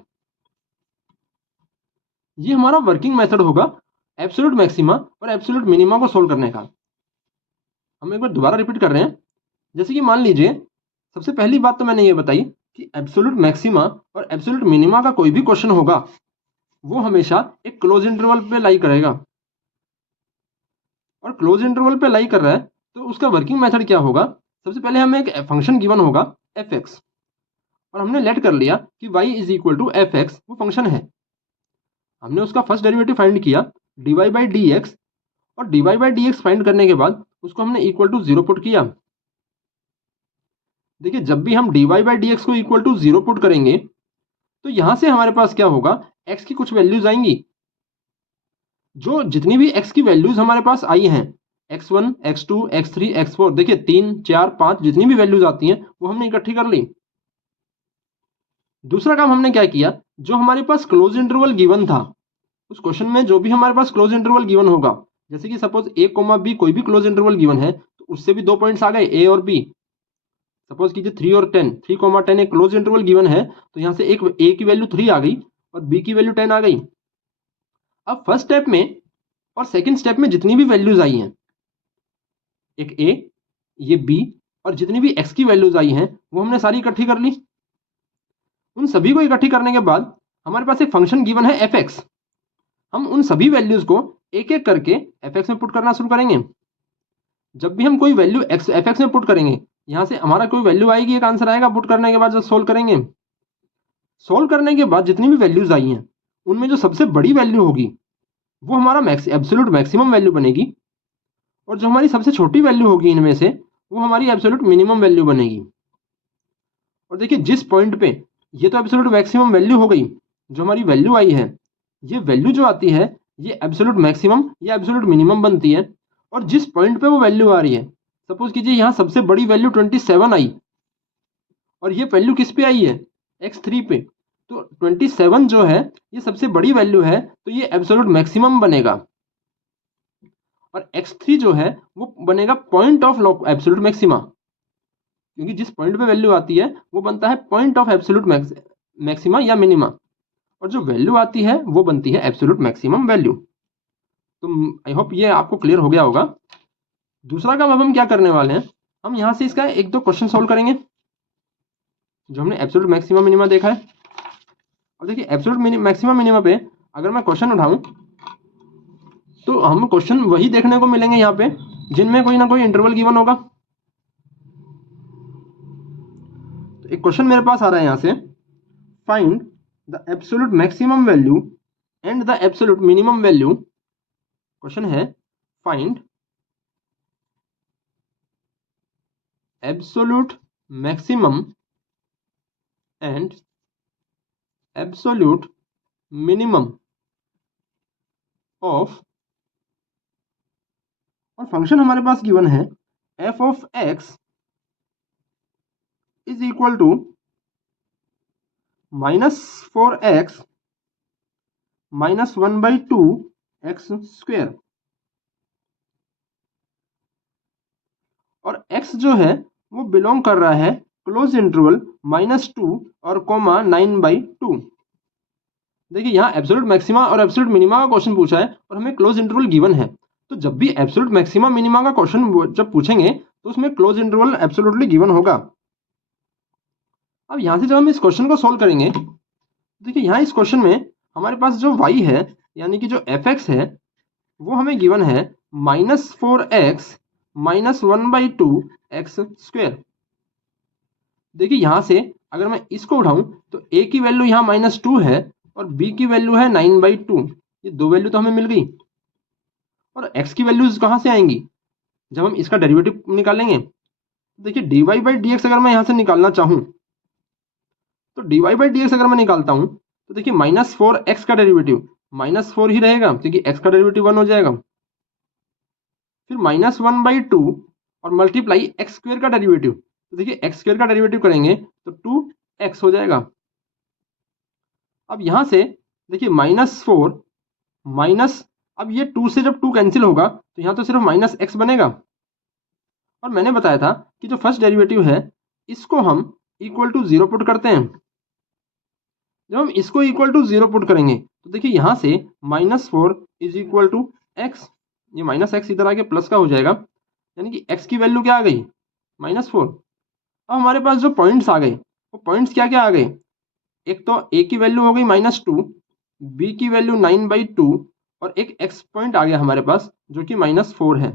ये हमारा वर्किंग मेथड होगा एब्सोल्यूट मैक्सिमा और एब्सोल्यूट मिनिमा को सोल्व करने का। हम एक बार दोबारा रिपीट कर रहे हैं। जैसे कि मान लीजिए, सबसे पहली बात तो मैंने ये बताई कि एब्सोल्यूट मैक्सिमा और एब्सोल्यूट मिनिमा का कोई भी क्वेश्चन होगा वो हमेशा एक क्लोज इंटरवल पे लाई करेगा, और क्लोज इंटरवल पे लाई कर रहा है तो उसका वर्किंग मेथड क्या होगा। सबसे पहले हमें एक फंक्शन गिवन होगा f(x), और हमने लेट कर लिया कि y is equal to f x, वो फंक्शन है। हमने उसका फर्स्ट डेरिवेटिव फाइंड किया dy बाई डी एक्स, और dy by d x find करने के बाद उसको हमने इक्वल टू 0 पुट किया। देखिए, जब भी हम dy बाई डी एक्स को इक्वल टू 0 पुट करेंगे तो यहां से हमारे पास क्या होगा, x की कुछ वैल्यूज आएंगी। जो जितनी भी x की वैल्यूज हमारे पास आई हैं, x1, x2, x3, x4, देखिए 3, 4, 5 जितनी भी वैल्यूज आती हैं वो हमने इकट्ठी कर ली। दूसरा काम हमने क्या किया, जो हमारे पास क्लोज इंटरवल गिवन था, उस क्वेश्चन में जो भी हमारे पास क्लोज इंटरवल गिवन होगा, जैसे कि सपोज a, b कोई भी क्लोज इंटरवल गिवन है तो उससे भी 2 पॉइंट्स आ गए, a और b। सपोज कीजिए 3 और 10, 3, 10 एक क्लोज इंटरवल गिवन है, तो यहाँ से एक a की वैल्यू 3 आ गई और b की वैल्यू 10 आ गई। अब फर्स्ट स्टेप में और सेकंड स्टेप में जितनी भी वैल्यूज आई हैं, एक a, ये b, और जितनी भी x की वैल्यूज आई हैं वो हमने सारी इकट्ठी कर ली। उन सभी को इकट्ठी करने के बाद हमारे पास एक फंक्शन गिवन है f(x). हम उन सभी वैल्यूज को एक एक करके f(x) में पुट करना शुरू करेंगे। जब भी हम कोई वैल्यू f(x) में पुट करेंगे, यहाँ से हमारा कोई वैल्यू आएगी, एक आंसर आएगा। पुट करने के बाद जब सोल्व करेंगे, सोल्व करने के बाद जितनी भी वैल्यूज आई हैं उनमें जो सबसे बड़ी वैल्यू होगी वो हमारा एब्सोल्यूट मैक्सिमम वैल्यू बनेगी, और जो हमारी सबसे छोटी वैल्यू होगी इनमें से वो हमारी एब्सोल्यूट मिनिमम वैल्यू बनेगी। और देखिए, जिस पॉइंट पे ये तो एब्सोल्यूट मैक्सिमम वैल्यू हो गई, जो हमारी वैल्यू आई है, ये वैल्यू जो आती है ये एब्सोल्यूट मैक्सिमम या एब्सोल्यूट मिनिमम बनती है। और जिस पॉइंट पे वो वैल्यू आ रही है, सपोज कीजिए यहाँ सबसे बड़ी वैल्यू 27 आई, और ये वैल्यू किस पे आई है, x3 पे, तो 27 जो है ये सबसे बड़ी वैल्यू है, तो ये एब्सोल्यूट मैक्सिमम बनेगा। और x3 जो है वो बनेगा पॉइंट ऑफ एब्सोल्यूट मैक्सिमा, क्योंकि जिस पॉइंट पे वैल्यू आती है वो बनता है पॉइंट ऑफ एब्सोल्यूट मैक्सिमा या मिनिमा, और जो वैल्यू आती है वो बनती है एब्सोल्यूट मैक्सिमम वैल्यू। तो आई होप ये आपको क्लियर हो गया होगा। दूसरा काम अब हम क्या करने वाले हैं, हम यहाँ से इसका एक दो क्वेश्चन सॉल्व करेंगे जो हमने एब्सोल्यूट मैक्सिमम मिनिमा देखा है। अब देखिए, एब्सोल्यूट मैक्सिमम मिनिमा पे अगर मैं क्वेश्चन उठाऊं तो हम क्वेश्चन वही देखने को मिलेंगे यहाँ पे जिनमें कोई ना कोई इंटरवल गिवन होगा। तो एक क्वेश्चन मेरे पास आ रहा है यहाँ से, find the absolute maximum value and the absolute minimum value. Question है find absolute maximum and absolute minimum of, और फंक्शन हमारे पास गिवन है f of x is equal to -4x -1/2 x², और x जो है वो बिलोंग कर रहा है क्लोज इंटरवल -2 और (9/2). देखिए, यहाँ एब्सोल्यूट मैक्सिमा और एब्सोल्यूट मिनिमा का क्वेश्चन पूछा है और हमें क्लोज इंटरवल गिवन है, तो जब भी एब्सोल्यूट मैक्सिमा मिनिमा का क्वेश्चन जब पूछेंगे तो उसमें क्लोज इंटरवल एब्सोल्युटली गिवन होगा। अब यहां से जब हम इस क्वेश्चन को सोल्व करेंगे, देखिए यहाँ इस क्वेश्चन में हमारे पास जो y है यानी कि जो fx है वो हमें गिवन है -4x - 1/2 एक्स स्क्वेयर। देखिए यहाँ से अगर मैं इसको उठाऊं तो a की वैल्यू यहाँ -2 है और b की वैल्यू है 9/2। ये दो वैल्यू तो हमें मिल गई। और x की वैल्यूज कहाँ से आएंगी जब हम इसका डेरिवेटिव निकालेंगे। देखिए dy/dx अगर मैं यहाँ से निकालना चाहूँ तो dy/dx अगर मैं निकालता हूँ तो देखिए -4x का डेरिवेटिव -4 ही रहेगा क्योंकि x का डेरिवेटिव 1 हो जाएगा। फिर -1/2 और मल्टीप्लाई एक्स स्क्वेयर का डेरिवेटिव, तो देखिए एक्स स्क्वेयर का डेरिवेटिव करेंगे तो 2x हो जाएगा। अब यहां से देखिए -4 माइनस, अब ये 2 से जब 2 कैंसिल होगा तो यहाँ तो सिर्फ -x बनेगा। और मैंने बताया था कि जो फर्स्ट डेरिवेटिव है इसको हम इक्वल टू 0 पुट करते हैं। जब हम इसको इक्वल टू 0 पुट करेंगे तो देखिए यहाँ से -4 इज इक्वल टू एक्स, ये -x इधर आके प्लस का हो जाएगा, यानी कि x की वैल्यू क्या आ गई -4। अब हमारे पास जो पॉइंट्स आ गए वो पॉइंट्स क्या क्या आ गए, एक तो a की वैल्यू हो गई -2, b की वैल्यू 9/2 और एक x पॉइंट आ गया हमारे पास जो कि -4 है।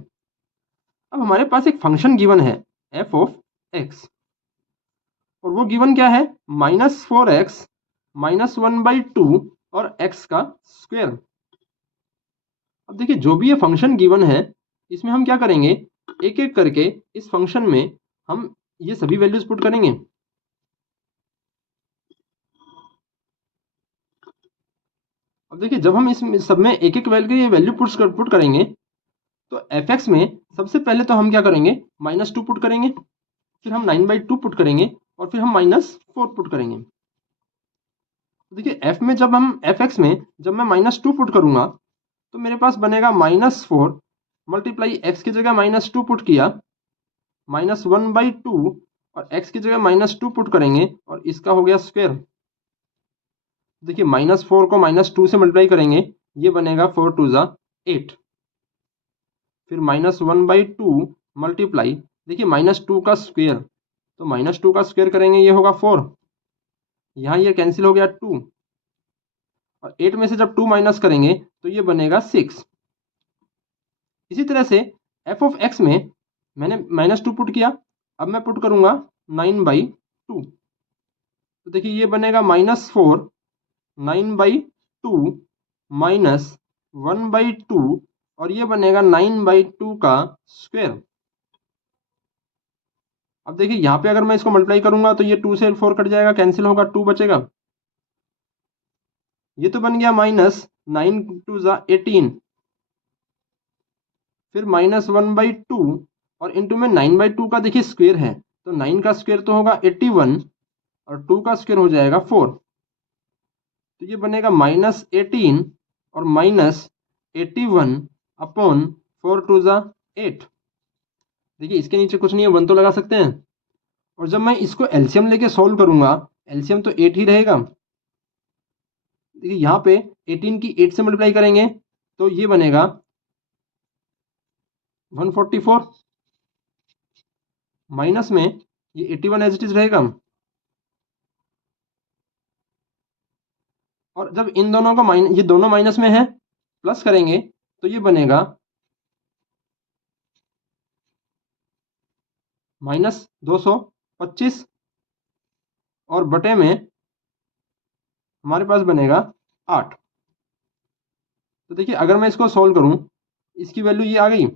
अब हमारे पास एक फंक्शन गिवन है f ऑफ x और वो गिवन क्या है -4x - 1/2 और x का स्क्वायर। अब देखिए जो भी ये फंक्शन गिवन है इसमें हम क्या करेंगे, एक एक करके इस फंक्शन में हम ये सभी वैल्यूज पुट करेंगे। अब देखिए जब हम इस सब में एक एक वैल्यू पुट करेंगे तो fx में सबसे पहले तो हम क्या करेंगे -2 पुट करेंगे, फिर हम 9/2 पुट करेंगे और फिर हम -4 पुट करेंगे। देखिए fx में जब मैं -2 पुट करूंगा तो मेरे पास बनेगा -4 मल्टीप्लाई x की जगह -2 पुट किया -1/2 और x की जगह -2 पुट करेंगे और इसका हो गया स्क्वायर। देखिए -4 को -2 से मल्टीप्लाई करेंगे ये बनेगा 4 2 ज़ा 8, फिर -1/2 मल्टीप्लाई, देखिए -2 का स्क्वायर तो -2 का स्क्वायर करेंगे ये होगा 4, यहाँ ये कैंसिल हो गया 2 और 8 में से जब 2 माइनस करेंगे तो ये बनेगा 6। इसी तरह से f ऑफ x में मैंने -2 पुट किया, अब मैं पुट करूंगा 9/2 तो देखिए ये बनेगा -4 9/2 माइनस 1/2 और ये बनेगा 9/2 का स्क्वायर। अब देखिए यहाँ पे अगर मैं इसको मल्टीप्लाई करूंगा तो ये 2 से 4 कट जाएगा, कैंसिल होगा, 2 बचेगा। ये तो बन गया -9 2 ज़ा 18, फिर -1/2 और इंटू में 9/2 का देखिए स्क्वायर है तो 9 का स्क्वायर तो होगा 81 और 2 का स्क्वायर हो जाएगा 4, तो ये बनेगा -18 और -81 अपॉन 4 2 ज़ा 8। देखिए इसके नीचे कुछ नहीं है, 1 तो लगा सकते हैं। और जब मैं इसको एलसीएम लेके सॉल्व करूंगा एलसीएम तो 8 ही रहेगा। देखिए यहाँ पे 18 की 8 से मल्टीप्लाई करेंगे तो ये बनेगा 144, माइनस में ये 81 एज इट इज रहेगा। और जब इन दोनों का ये दोनों माइनस में है प्लस करेंगे तो ये बनेगा -225 और बटे में हमारे पास बनेगा 8। तो देखिए अगर मैं इसको सॉल्व करूं इसकी वैल्यू ये आ गई।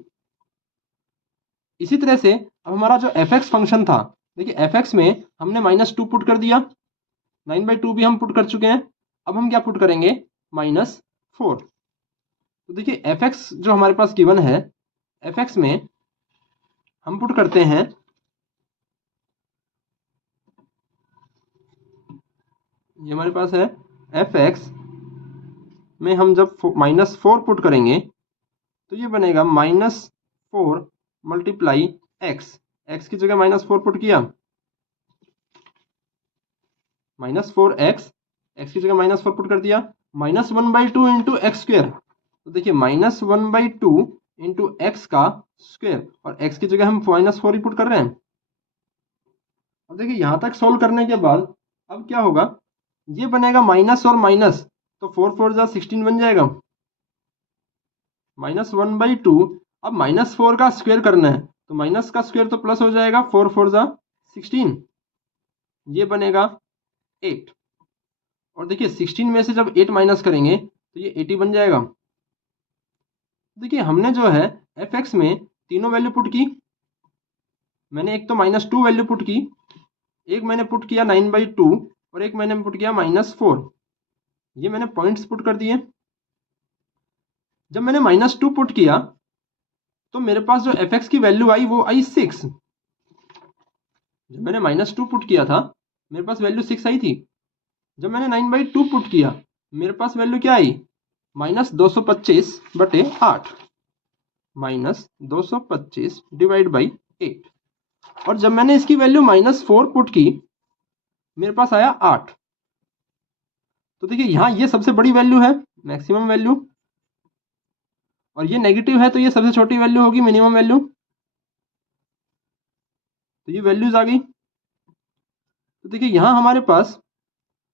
इसी तरह से अब हमारा जो fx फंक्शन था, देखिए fx में हमने -2 पुट कर दिया, 9/2 भी हम पुट कर चुके हैं, अब हम क्या पुट करेंगे -4। तो देखिए fx जो हमारे पास गिवन है fx में हम पुट करते हैं ये हमारे पास है fx में हम जब -4 पुट करेंगे तो ये बनेगा -4 मल्टीप्लाई x की जगह -4 पुट किया -4x की जगह -4 पुट कर दिया, -1/2 इंटू एक्स स्क्वेयर। तो देखिए -1/2 इंटू एक्स का स्क्वायर, और एक्स की जगह हम -4 ही पुट कर रहे हैं। अब देखिए यहाँ तक सोल्व करने के बाद अब क्या होगा, ये बनेगा माइनस और माइनस, तो 4 4 जा 16 बन जाएगा, -1/2। अब -4 का स्क्वायर करना है, तो माइनस का स्क्वायर तो प्लस हो जाएगा, 4 4 जा 16, ये बनेगा 8। और देखिए 16 में से जब 8 माइनस करेंगे तो ये 80 बन जाएगा। देखिए हमने जो है f(x) में तीनों वैल्यू पुट की। मैंने एक तो -2 वैल्यू पुट की, एक मैंने पुट किया 9/2, और एक मैंने पुट किया -4। ये मैंने पॉइंट्स पुट कर दिए। जब मैंने -2 पुट किया तो मेरे पास जो f(x) की वैल्यू आई वो आई 6। जब मैंने -2 पुट किया था मेरे पास वैल्यू 6 आई थी। जब मैंने 9/2 पुट किया मेरे पास वैल्यू क्या आई, -225/8, -225 डिवाइड बाई 8। और जब मैंने इसकी वैल्यू -4 पुट की मेरे पास आया 8। तो देखिए यहाँ ये सबसे बड़ी वैल्यू है, मैक्सिमम वैल्यू, और ये नेगेटिव है तो ये सबसे छोटी वैल्यू होगी, मिनिमम वैल्यू। तो ये वैल्यूज आ गई। तो देखिए यहाँ हमारे पास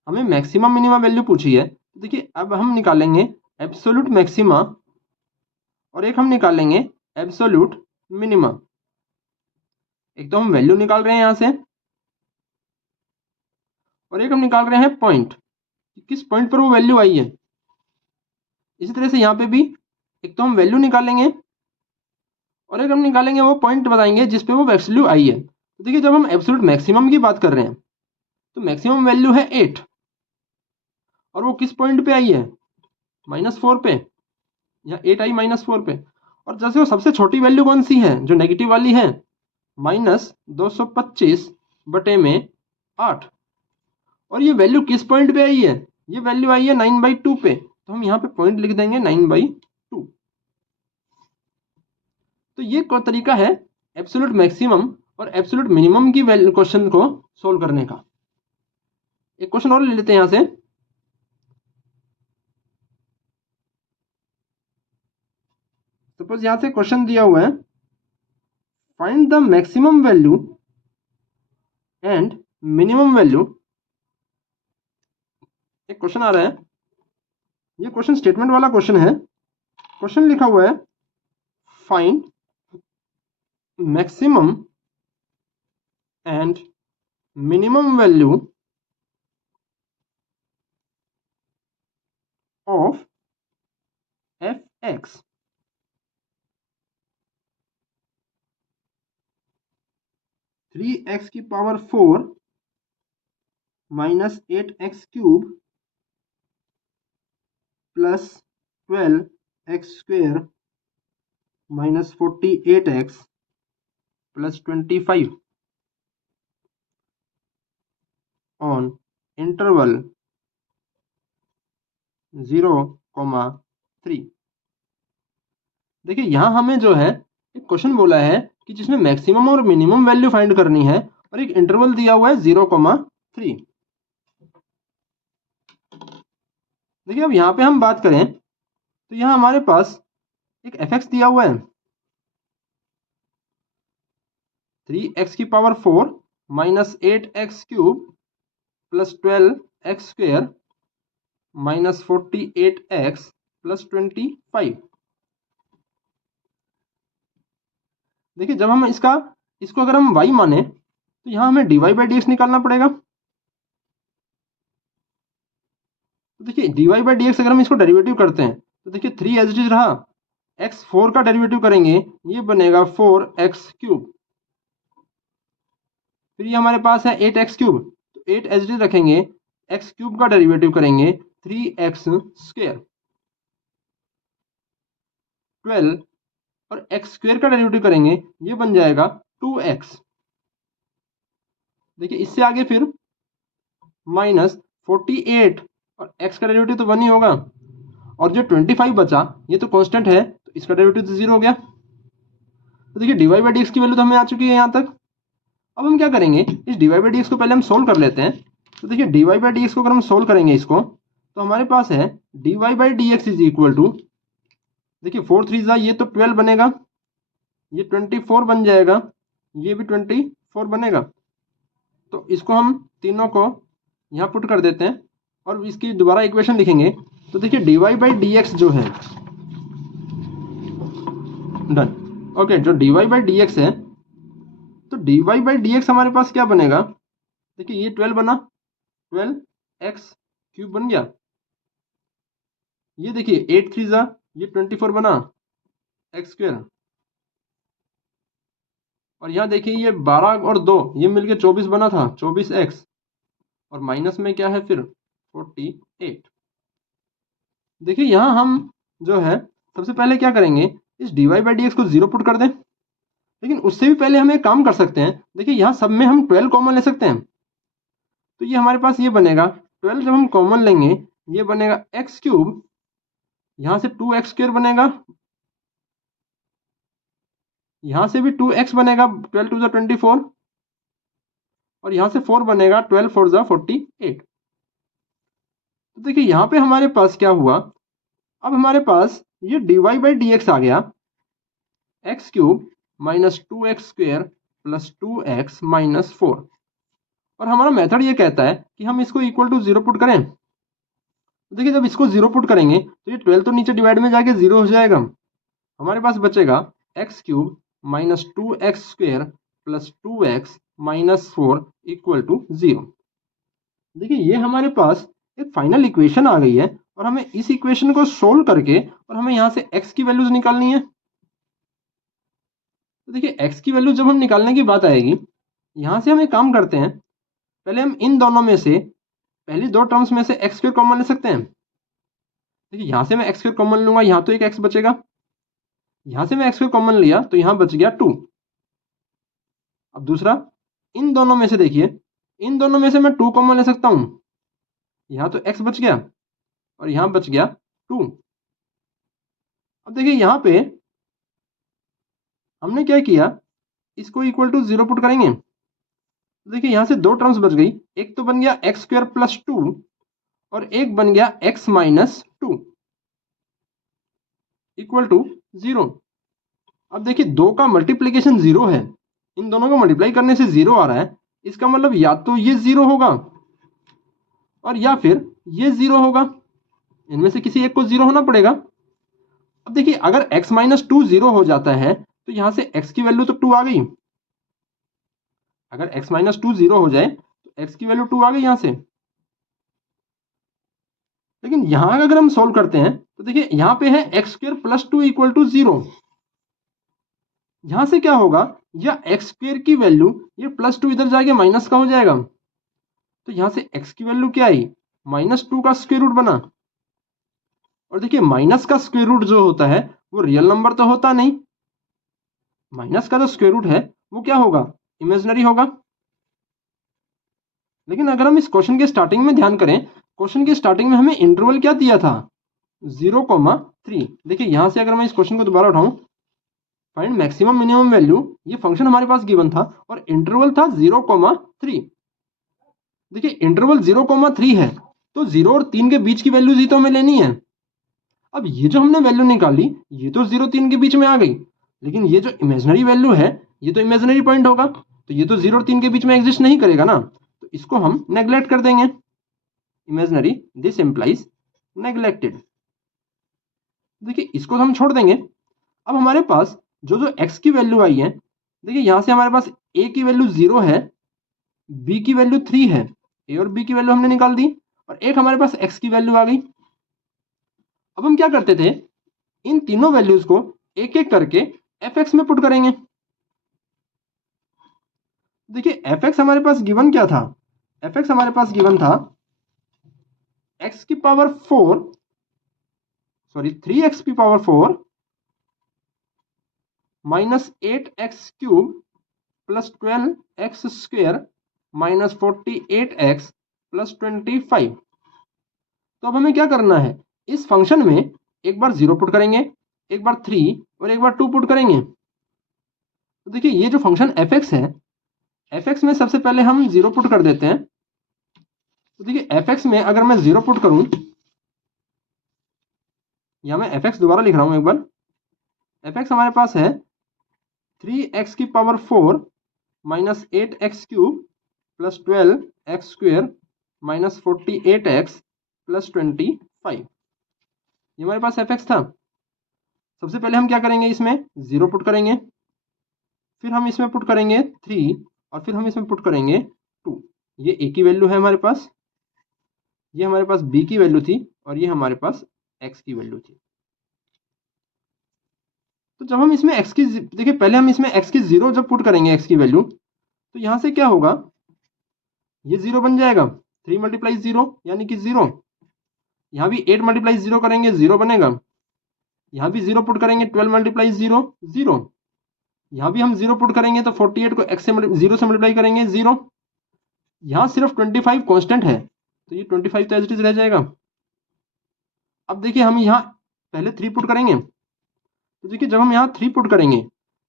हमें मैक्सिमम मिनिमम वैल्यू पूछी है। तो देखिए अब हम निकालेंगे एब्सोल्यूट मैक्सिमा, और एक हम निकालेंगे एब्सोल्यूट मिनिमा। एक तो हम वैल्यू निकाल रहे हैं यहाँ से, और एक हम निकाल रहे हैं पॉइंट, किस पॉइंट पर वो वैल्यू आई है। इसी तरह से यहाँ पे भी एक तो हम वैल्यू निकालेंगे, और एक हम निकालेंगे वो पॉइंट बताएंगे जिस पे वो वैल्यू आई है। तो देखिए जब हम एब्सोल्यूट मैक्सिमम की बात कर रहे हैं तो मैक्सिमम वैल्यू है 8, और वो किस पॉइंट पे आई है, -4 पे। यहाँ 8 आई -4 पे। और जैसे वो सबसे छोटी वैल्यू कौन सी है, जो नेगेटिव वाली है, -225/8। और ये वैल्यू किस पॉइंट पे आई है, ये वैल्यू आई है 9/2 पे, तो हम यहाँ पे पॉइंट लिख देंगे 9/2। तो ये तरीका है एब्सोल्यूट मैक्सिमम और एब्सोल्यूट मिनिमम की वैल्यू क्वेश्चन को सोल्व करने का। एक क्वेश्चन और ले लेते हैं यहाँ से। सपोज यहाँ से क्वेश्चन दिया हुआ है, find the maximum value and minimum value. एक क्वेश्चन आ रहा है, ये क्वेश्चन स्टेटमेंट वाला क्वेश्चन है। क्वेश्चन लिखा हुआ है, find maximum and minimum value of f(x). 3x की power 4 -8x³ plus 12x² -48x plus 25 on interval 0,3। देखिए यहाँ हमें जो है एक क्वेश्चन बोला है कि जिसमें मैक्सिमम और मिनिमम वैल्यू फाइंड करनी है, और एक इंटरवल दिया हुआ है 0,3। देखिए अब यहाँ पे हम बात करें तो यहाँ हमारे पास एक f(x) दिया हुआ है, 3x की power 4 -8x³ plus 12x² -48x plus 25। देखिए जब हम इसको अगर हम y माने तो यहाँ हमें dy/dx निकालना पड़ेगा। तो देखिए dy/dx अगर हम इसको डेरिवेटिव करते हैं तो देखिए 3 एज इट इज रहा, x4 का डेरिवेटिव करेंगे ये बनेगा 4x³। फिर ये हमारे पास है 8x³, तो 8 एज इट इज रखेंगे, x³ का डेरिवेटिव करेंगे 3x², 12 और x² का डेरिवेटिव करेंगे ये बन जाएगा 2x। देखिए इससे आगे फिर -48 और x का डेरिवेटिव तो 1 ही होगा, और जो 25 बचा ये तो कांस्टेंट है तो इसका डेरिवेटिव तो 0 हो गया। तो देखिए dy/dx की वैल्यू तो हमें आ चुकी है यहाँ तक। अब हम क्या करेंगे, इस dy/dx को पहले हम सोल्व कर लेते हैं। तो देखिए dy/dx को अगर हम सोल्व करेंगे इसको तो हमारे पास है dy/dx इज इक्वल टू देखिए 4 3 जा ये तो 12 बनेगा, ये 24 बन जाएगा, ये भी 24 बनेगा। तो इसको हम तीनों को यहाँ पुट कर देते हैं और इसकी दोबारा इक्वेशन लिखेंगे। तो देखिए dy बाई डी एक्स जो है, डन। ओके, जो dy बाई डी एक्स है, तो dy बाई डी एक्स हमारे पास क्या बनेगा? देखिए ये 12 बना, 12x क्यूब बन गया। ये देखिए 8 3 जा ये 24 बना एक्स स्क्वायर। और यहाँ देखिए ये 12 और 2 ये मिलके 24 बना था, 24x। और माइनस में क्या है फिर 48। देखिए यहाँ हम जो है सबसे पहले क्या करेंगे, इस dy बाई डी एक्स को 0 पुट कर दें। लेकिन उससे भी पहले हम एक काम कर सकते हैं। देखिए यहाँ सब में हम 12 कॉमन ले सकते हैं। तो ये हमारे पास ये बनेगा 12, जब हम कॉमन लेंगे ये बनेगा एक्स क्यूब, यहाँ से 2x स्क्वायर बनेगा, यहाँ से भी 2x बनेगा, 12 2 24, और यहाँ से 4 बनेगा, 12 4 48। तो देखिए यहाँ पे हमारे पास क्या हुआ, अब हमारे पास ये dy बाई डी एक्स आ गया, x cube minus 2x square plus 2x minus 4। और हमारा मेथड ये कहता है कि हम इसको इक्वल टू 0 पुट करें। तो देखिए जब इसको 0 पुट करेंगे तो ये 12 तो नीचे डिवाइड में जाके 0 हो जाएगा। हमारे पास बचेगा x cube minus 2x square plus 2x minus 4 equal to 0। देखिए ये हमारे पास एक फाइनल इक्वेशन आ गई है और हमें इस इक्वेशन को सोल्व करके और हमें यहाँ से x की वैल्यूज निकालनी है। तो देखिए x की वैल्यू जब हम निकालने की बात आएगी, यहाँ से हम एक काम करते हैं, पहले हम इन दोनों में से पहली दो टर्म्स में से x स्क्वायर कॉमन ले सकते हैं। देखिए यहाँ से मैं x स्क्वायर कॉमन लूंगा, यहाँ तो एक x बचेगा, यहाँ से मैं x स्क्वायर कॉमन लिया तो यहाँ बच गया 2। अब दूसरा, इन दोनों में से देखिए, इन दोनों में से मैं 2 कॉमन ले सकता हूँ, यहाँ तो x बच गया और यहाँ बच गया 2। अब देखिए यहाँ पे हमने क्या किया, इसको इक्वल टू 0 पुट करेंगे। तो देखिए यहाँ से दो टर्म्स बच गई, एक तो बन गया एक्स स्क्वायर प्लस 2 और एक बन गया x माइनस 2 इक्वल टू 0। अब देखिए दो का मल्टीप्लीकेशन 0 है, इन दोनों को मल्टीप्लाई करने से 0 आ रहा है, इसका मतलब या तो ये 0 होगा और या फिर ये 0 होगा, इनमें से किसी एक को 0 होना पड़ेगा। अब देखिए अगर x माइनस 2 0 हो जाता है तो यहाँ से x की वैल्यू तो 2 आ गई, अगर x माइनस 2 0 हो जाए तो x की वैल्यू 2 आ गई यहाँ से। लेकिन यहाँ अगर हम सोल्व करते हैं तो देखिए यहाँ पे है x square plus 2 equal to 0। यहाँ से क्या होगा, या एक्स स्क्वायर की वैल्यू ये प्लस 2 इधर जाके माइनस का हो जाएगा, तो यहाँ से x की वैल्यू क्या आई, माइनस 2 का स्क्वायर रूट बना। और देखिए माइनस का स्क्वायर रूट जो होता है वो रियल नंबर तो होता नहीं, माइनस का जो स्क्वायर रूट है वो क्या होगा, इमेजिनरी होगा। लेकिन अगर हम इस क्वेश्चन के स्टार्टिंग में ध्यान करें, क्वेश्चन के स्टार्टिंग में हमें इंटरवल क्या दिया था, 0,3। देखिए यहां से अगर मैं इस क्वेश्चन को दोबारा उठाऊं, फाइंड मैक्सिमम मिनिमम वैल्यू, ये फंक्शन हमारे पास गिवन था और इंटरवल था 0,3। देखिए इंटरवल 0,3 है तो 0 और 3 के बीच की वैल्यूज ही तो हमें लेनी है। अब ये जो हमने वैल्यू निकाली ये तो 0 3 के बीच में आ गई, लेकिन ये जो इमेजिनरी वैल्यू है ये तो इमेजिनरी पॉइंट होगा, तो ये तो 0 और 3 के बीच में एग्जिस्ट नहीं करेगा ना, तो इसको हम नेग्लेक्ट कर देंगे। Imaginary, this implies neglected. देखिए इसको हम छोड़ देंगे। अब हमारे पास जो जो x की वैल्यू आई है, देखिए यहां से हमारे पास a की वैल्यू 0 है, b की वैल्यू 3 है, a और b की वैल्यू हमने निकाल दी और एक हमारे पास x की वैल्यू आ गई। अब हम क्या करते थे, इन तीनों वैल्यूज को एक एक करके fx में पुट करेंगे। देखिए fx हमारे पास गिवन क्या था, fx हमारे पास गिवन था x की पावर 4, सॉरी 3x की power 4 minus 8x cube plus 12x square minus 48x plus 25। तो अब हमें क्या करना है, इस फंक्शन में एक बार 0 पुट करेंगे, एक बार 3 और एक बार 2 पुट करेंगे। तो देखिए ये जो फंक्शन fx है, fx में सबसे पहले हम 0 पुट कर देते हैं। तो देखिए fx में अगर मैं 0 पुट करूं, यहां मैं fx दोबारा लिख रहा हूं एक बार, एफ एक्स हमारे पास है 3x की power 4 minus 8x cube plus 12x square minus 48x plus 25। ये हमारे पास एफ एक्स था। सबसे पहले हम क्या करेंगे, इसमें 0 पुट करेंगे, फिर हम इसमें पुट करेंगे 3 और फिर हम इसमें पुट करेंगे 2। ये ए की वैल्यू है हमारे पास, ये हमारे पास बी की वैल्यू थी और ये हमारे पास एक्स की वैल्यू थी। तो जब हम इसमें एक्स की, देखिए पहले हम इसमें एक्स की 0 जब पुट करेंगे एक्स की वैल्यू, तो यहां से क्या होगा, ये 0 बन जाएगा, 3 मल्टीप्लाई 0 यानी कि 0। यहाँ भी 8 मल्टीप्लाई 0 करेंगे 0 बनेगा, यहाँ भी 0 पुट करेंगे 12 मल्टीप्लाई 0 0। यहाँ भी हम 0 पुट करेंगे तो 48 को एक्स से 0 से मल्टीप्लाई करेंगे 0। यहाँ सिर्फ 25 कांस्टेंट है तो ये 25 तो एज इट इज रह जाएगा। अब देखिए हम यहाँ पहले 3 पुट करेंगे, तो देखिए जब हम यहाँ 3 पुट करेंगे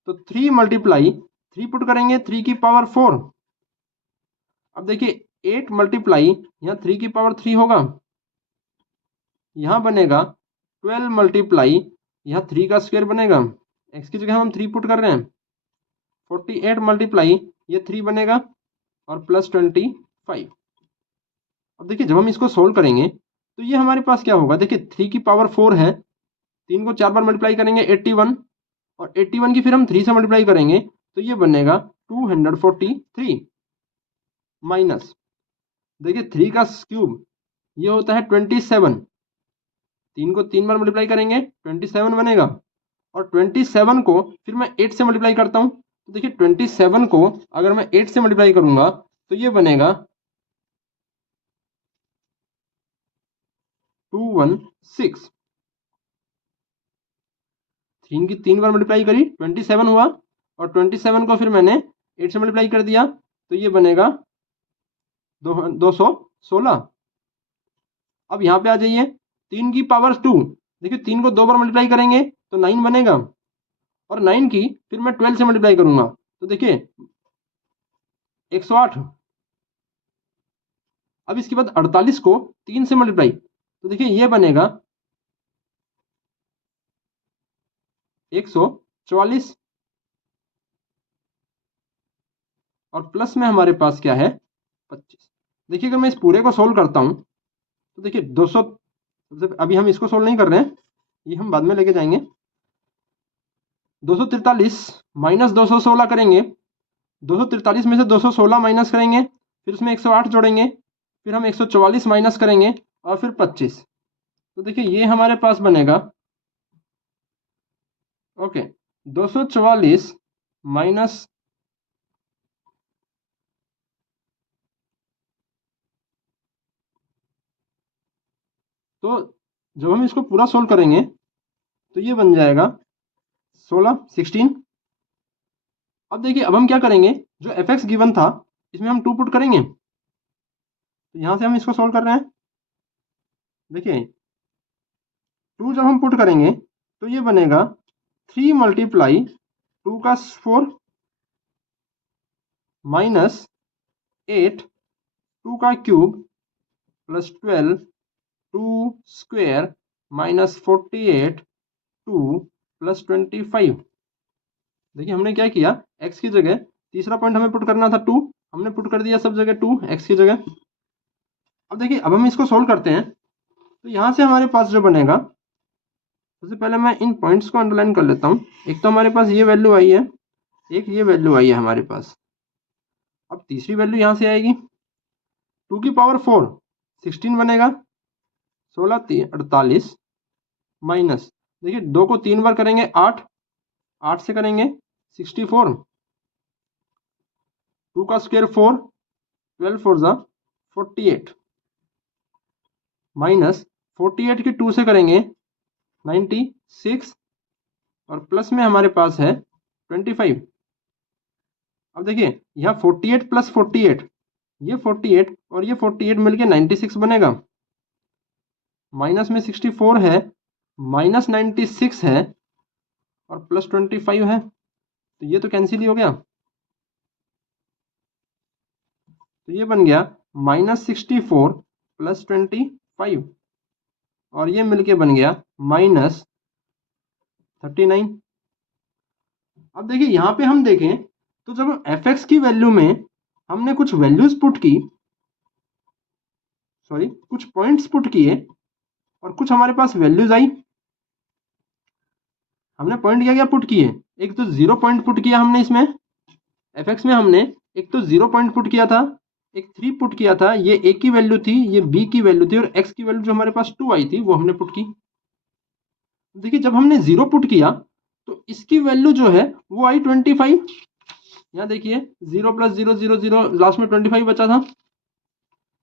तो 3 मल्टीप्लाई 3 पुट करेंगे 3 की पावर 4। अब देखिए 8 मल्टीप्लाई यहाँ 3 की पावर 3 होगा, यहाँ बनेगा 12 मल्टीप्लाई यहाँ 3 का स्क्वायर बनेगा, एक्स की जगह हम 3 पुट कर रहे हैं, 48 मल्टीप्लाई ये 3 बनेगा और प्लस 25। अब देखिए जब हम इसको सोल्व करेंगे तो ये हमारे पास क्या होगा, देखिए 3 की पावर 4 है, 3 को 4 बार मल्टीप्लाई करेंगे 81 और 81 की फिर हम 3 से मल्टीप्लाई करेंगे तो ये बनेगा 243 माइनस, देखिए 3 का क्यूब ये होता है 27, 3 को 3 बार मल्टीप्लाई करेंगे 27 बनेगा और 27 को फिर मैं 8 से मल्टीप्लाई करता हूँ, तो देखिए 27 को अगर मैं 8 से मल्टीप्लाई करूंगा तो ये बनेगा 216। 3 की 3 बार मल्टीप्लाई करी 27 हुआ और 27 को फिर मैंने 8 से मल्टीप्लाई कर दिया तो ये बनेगा 216। अब यहाँ पे आ जाइए, 3 की पावर 2, देखिए 3 को 2 बार मल्टीप्लाई करेंगे तो 9 बनेगा और 9 की फिर मैं 12 से मल्टीप्लाई करूंगा तो देखिए 108। अब इसके बाद 48 को 3 से मल्टीप्लाई तो देखिए ये बनेगा 144 और प्लस में हमारे पास क्या है 25। देखिए अगर मैं इस पूरे को सोल्व करता हूं तो देखिए 200, अभी हम इसको सोल्व नहीं कर रहे हैं, ये हम बाद में लेके जाएंगे। 243 माइनस 216 करेंगे, 243 में से 216 माइनस करेंगे, फिर उसमें 108 जोड़ेंगे, फिर हम 144 माइनस करेंगे और फिर 25। तो देखिए ये हमारे पास बनेगा, ओके 244 माइनस तो जब हम इसको पूरा सोल्व करेंगे तो ये बन जाएगा 16। अब देखिए अब हम क्या करेंगे, जो एफ एक्स गिवन था इसमें हम 2 पुट करेंगे, तो यहां से हम इसको सोल्व कर रहे हैं। देखिए 2 जब हम पुट करेंगे तो ये बनेगा 3 मल्टीप्लाई 2 का 4 माइनस 8 2 का cube plus 12 2 square minus 48 2 plus 25। देखिए हमने क्या किया, x की जगह तीसरा पॉइंट हमें पुट करना था 2, हमने पुट कर दिया सब जगह 2 x की जगह। अब देखिए अब हम इसको सोल्व करते हैं तो यहां से हमारे पास जो बनेगा, सबसे पहले मैं इन पॉइंट्स को अंडरलाइन कर लेता हूं। एक तो हमारे पास ये वैल्यू आई है, एक ये वैल्यू आई है हमारे पास। अब तीसरी वैल्यू यहां से आएगी 2 की पावर 4 16 बनेगा, 16 48 माइनस, देखिए 2 को 3 बार करेंगे 8, 8 से करेंगे 64, 2 का स्क्वायर 4, 12 4 जा 48 माइनस 48 की 2 से करेंगे 96 और प्लस में हमारे पास है 25। अब देखिए यहाँ 48 प्लस 48, ये 48 और ये 48 मिलके 96 बनेगा, माइनस में 64 है, माइनस 96 है और प्लस 25 है, तो ये तो कैंसिल ही हो गया। तो ये बन गया माइनस 64 प्लस 25 और ये मिलके बन गया माइनस 39। अब देखिए यहाँ पे हम देखें तो जब एफ एक्स की वैल्यू में हमने कुछ वैल्यूज पुट की, सॉरी कुछ पॉइंट्स पुट किए और कुछ हमारे पास वैल्यूज आई, हमने पॉइंट क्या क्या पुट किए, एक तो 0 पॉइंट पुट किया हमने इसमें एफ एक्स में, हमने एक तो 0 पॉइंट पुट किया था, एक 3 पुट किया था, ये ए की वैल्यू थी, ये बी की वैल्यू थी, और एक्स की वैल्यू जो हमारे पास 2 आई थी वो हमने पुट की। देखिए जब हमने 0 पुट किया तो इसकी वैल्यू जो है वो आई 25। यहाँ देखिए 0 + 0 0 0 लास्ट में 25 बचा था।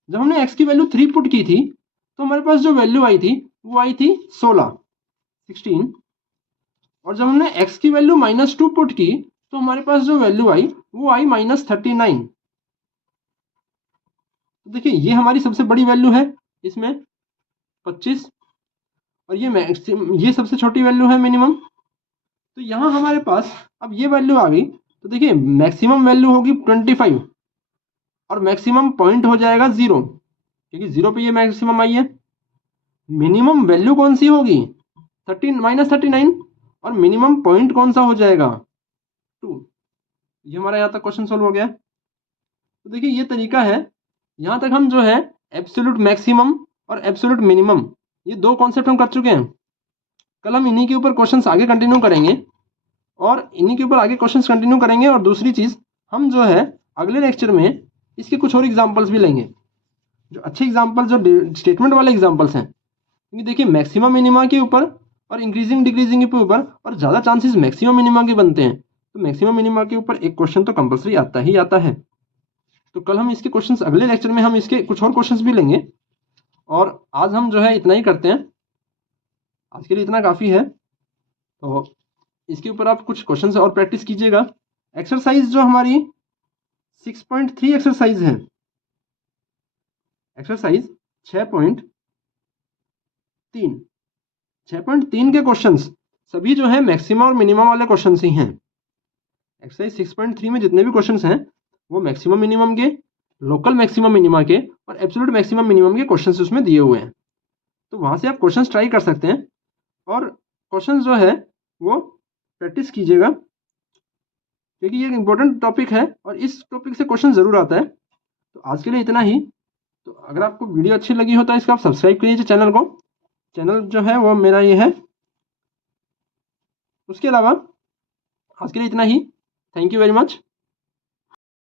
जब हमने x की वैल्यू 3 पुट की थी तो हमारे पास जो वैल्यू आई थी वो आई थी 16। और जब हमने x की वैल्यू -2 पुट की तो हमारे पास जो वैल्यू आई वो आई -39। तो देखिए ये हमारी सबसे बड़ी वैल्यू है इसमें 25, और ये सबसे छोटी वैल्यू है मिनिमम। तो यहाँ हमारे पास अब ये वैल्यू आ गई, तो देखिए मैक्सिमम वैल्यू होगी 25 और मैक्सिमम पॉइंट हो जाएगा 0, क्योंकि 0 पे ये मैक्सिमम आई है। मिनिमम वैल्यू कौन सी होगी -39, और मिनिमम पॉइंट कौन सा हो जाएगा 2। ये हमारा यहाँ तक क्वेश्चन सोल्व हो गया। तो देखिए ये तरीका है, यहाँ तक हम जो है एब्सोल्यूट मैक्सिमम और एब्सोल्यूट मिनिमम ये दो कॉन्सेप्ट हम कर चुके हैं। कल हम इन्हीं के ऊपर क्वेश्चंस आगे कंटिन्यू करेंगे, और इन्हीं के ऊपर आगे क्वेश्चंस कंटिन्यू करेंगे। और दूसरी चीज़ हम जो है अगले लेक्चर में इसके कुछ और एग्जाम्पल्स भी लेंगे, जो अच्छे एग्जाम्पल्स, जो स्टेटमेंट वाले एग्जाम्पल्स हैं। क्योंकि देखिए मैक्सिमम मिनिमा के ऊपर और इंक्रीजिंग डिक्रीजिंग के ऊपर और ज़्यादा चांसेस मैक्सिमम मिनिमा के बनते हैं, तो मैक्सिमम मिनिमा के ऊपर एक क्वेश्चन तो कंपलसरी आता ही आता है। तो कल हम इसके क्वेश्चंस, अगले लेक्चर में हम इसके कुछ और क्वेश्चंस भी लेंगे। और आज हम जो है इतना ही करते हैं, आज के लिए इतना काफ़ी है। तो इसके ऊपर आप कुछ क्वेश्चंस और प्रैक्टिस कीजिएगा। एक्सरसाइज जो हमारी 6.3 एक्सरसाइज है, एक्सरसाइज 6.3 के क्वेश्चंस सभी जो है मैक्सिमम और मिनिमम वाले क्वेश्चंस ही हैं। एक्सरसाइज 6.3 में जितने भी क्वेश्चंस हैं वो मैक्सिमम मिनिमम के, लोकल मैक्सिमम मिनिमा के और एब्सोल्यूट मैक्सिमम मिनिमम के क्वेश्चंस उसमें दिए हुए हैं। तो वहाँ से आप क्वेश्चंस ट्राई कर सकते हैं और क्वेश्चंस जो है वो प्रैक्टिस कीजिएगा, क्योंकि ये एक इम्पोर्टेंट टॉपिक है और इस टॉपिक से क्वेश्चन ज़रूर आता है। तो आज के लिए इतना ही। तो अगर आपको वीडियो अच्छी लगी हो तो इसको आप सब्सक्राइब कीजिए चैनल को। चैनल जो है वो मेरा ये है। उसके अलावा आज के लिए इतना ही। Thank you very much.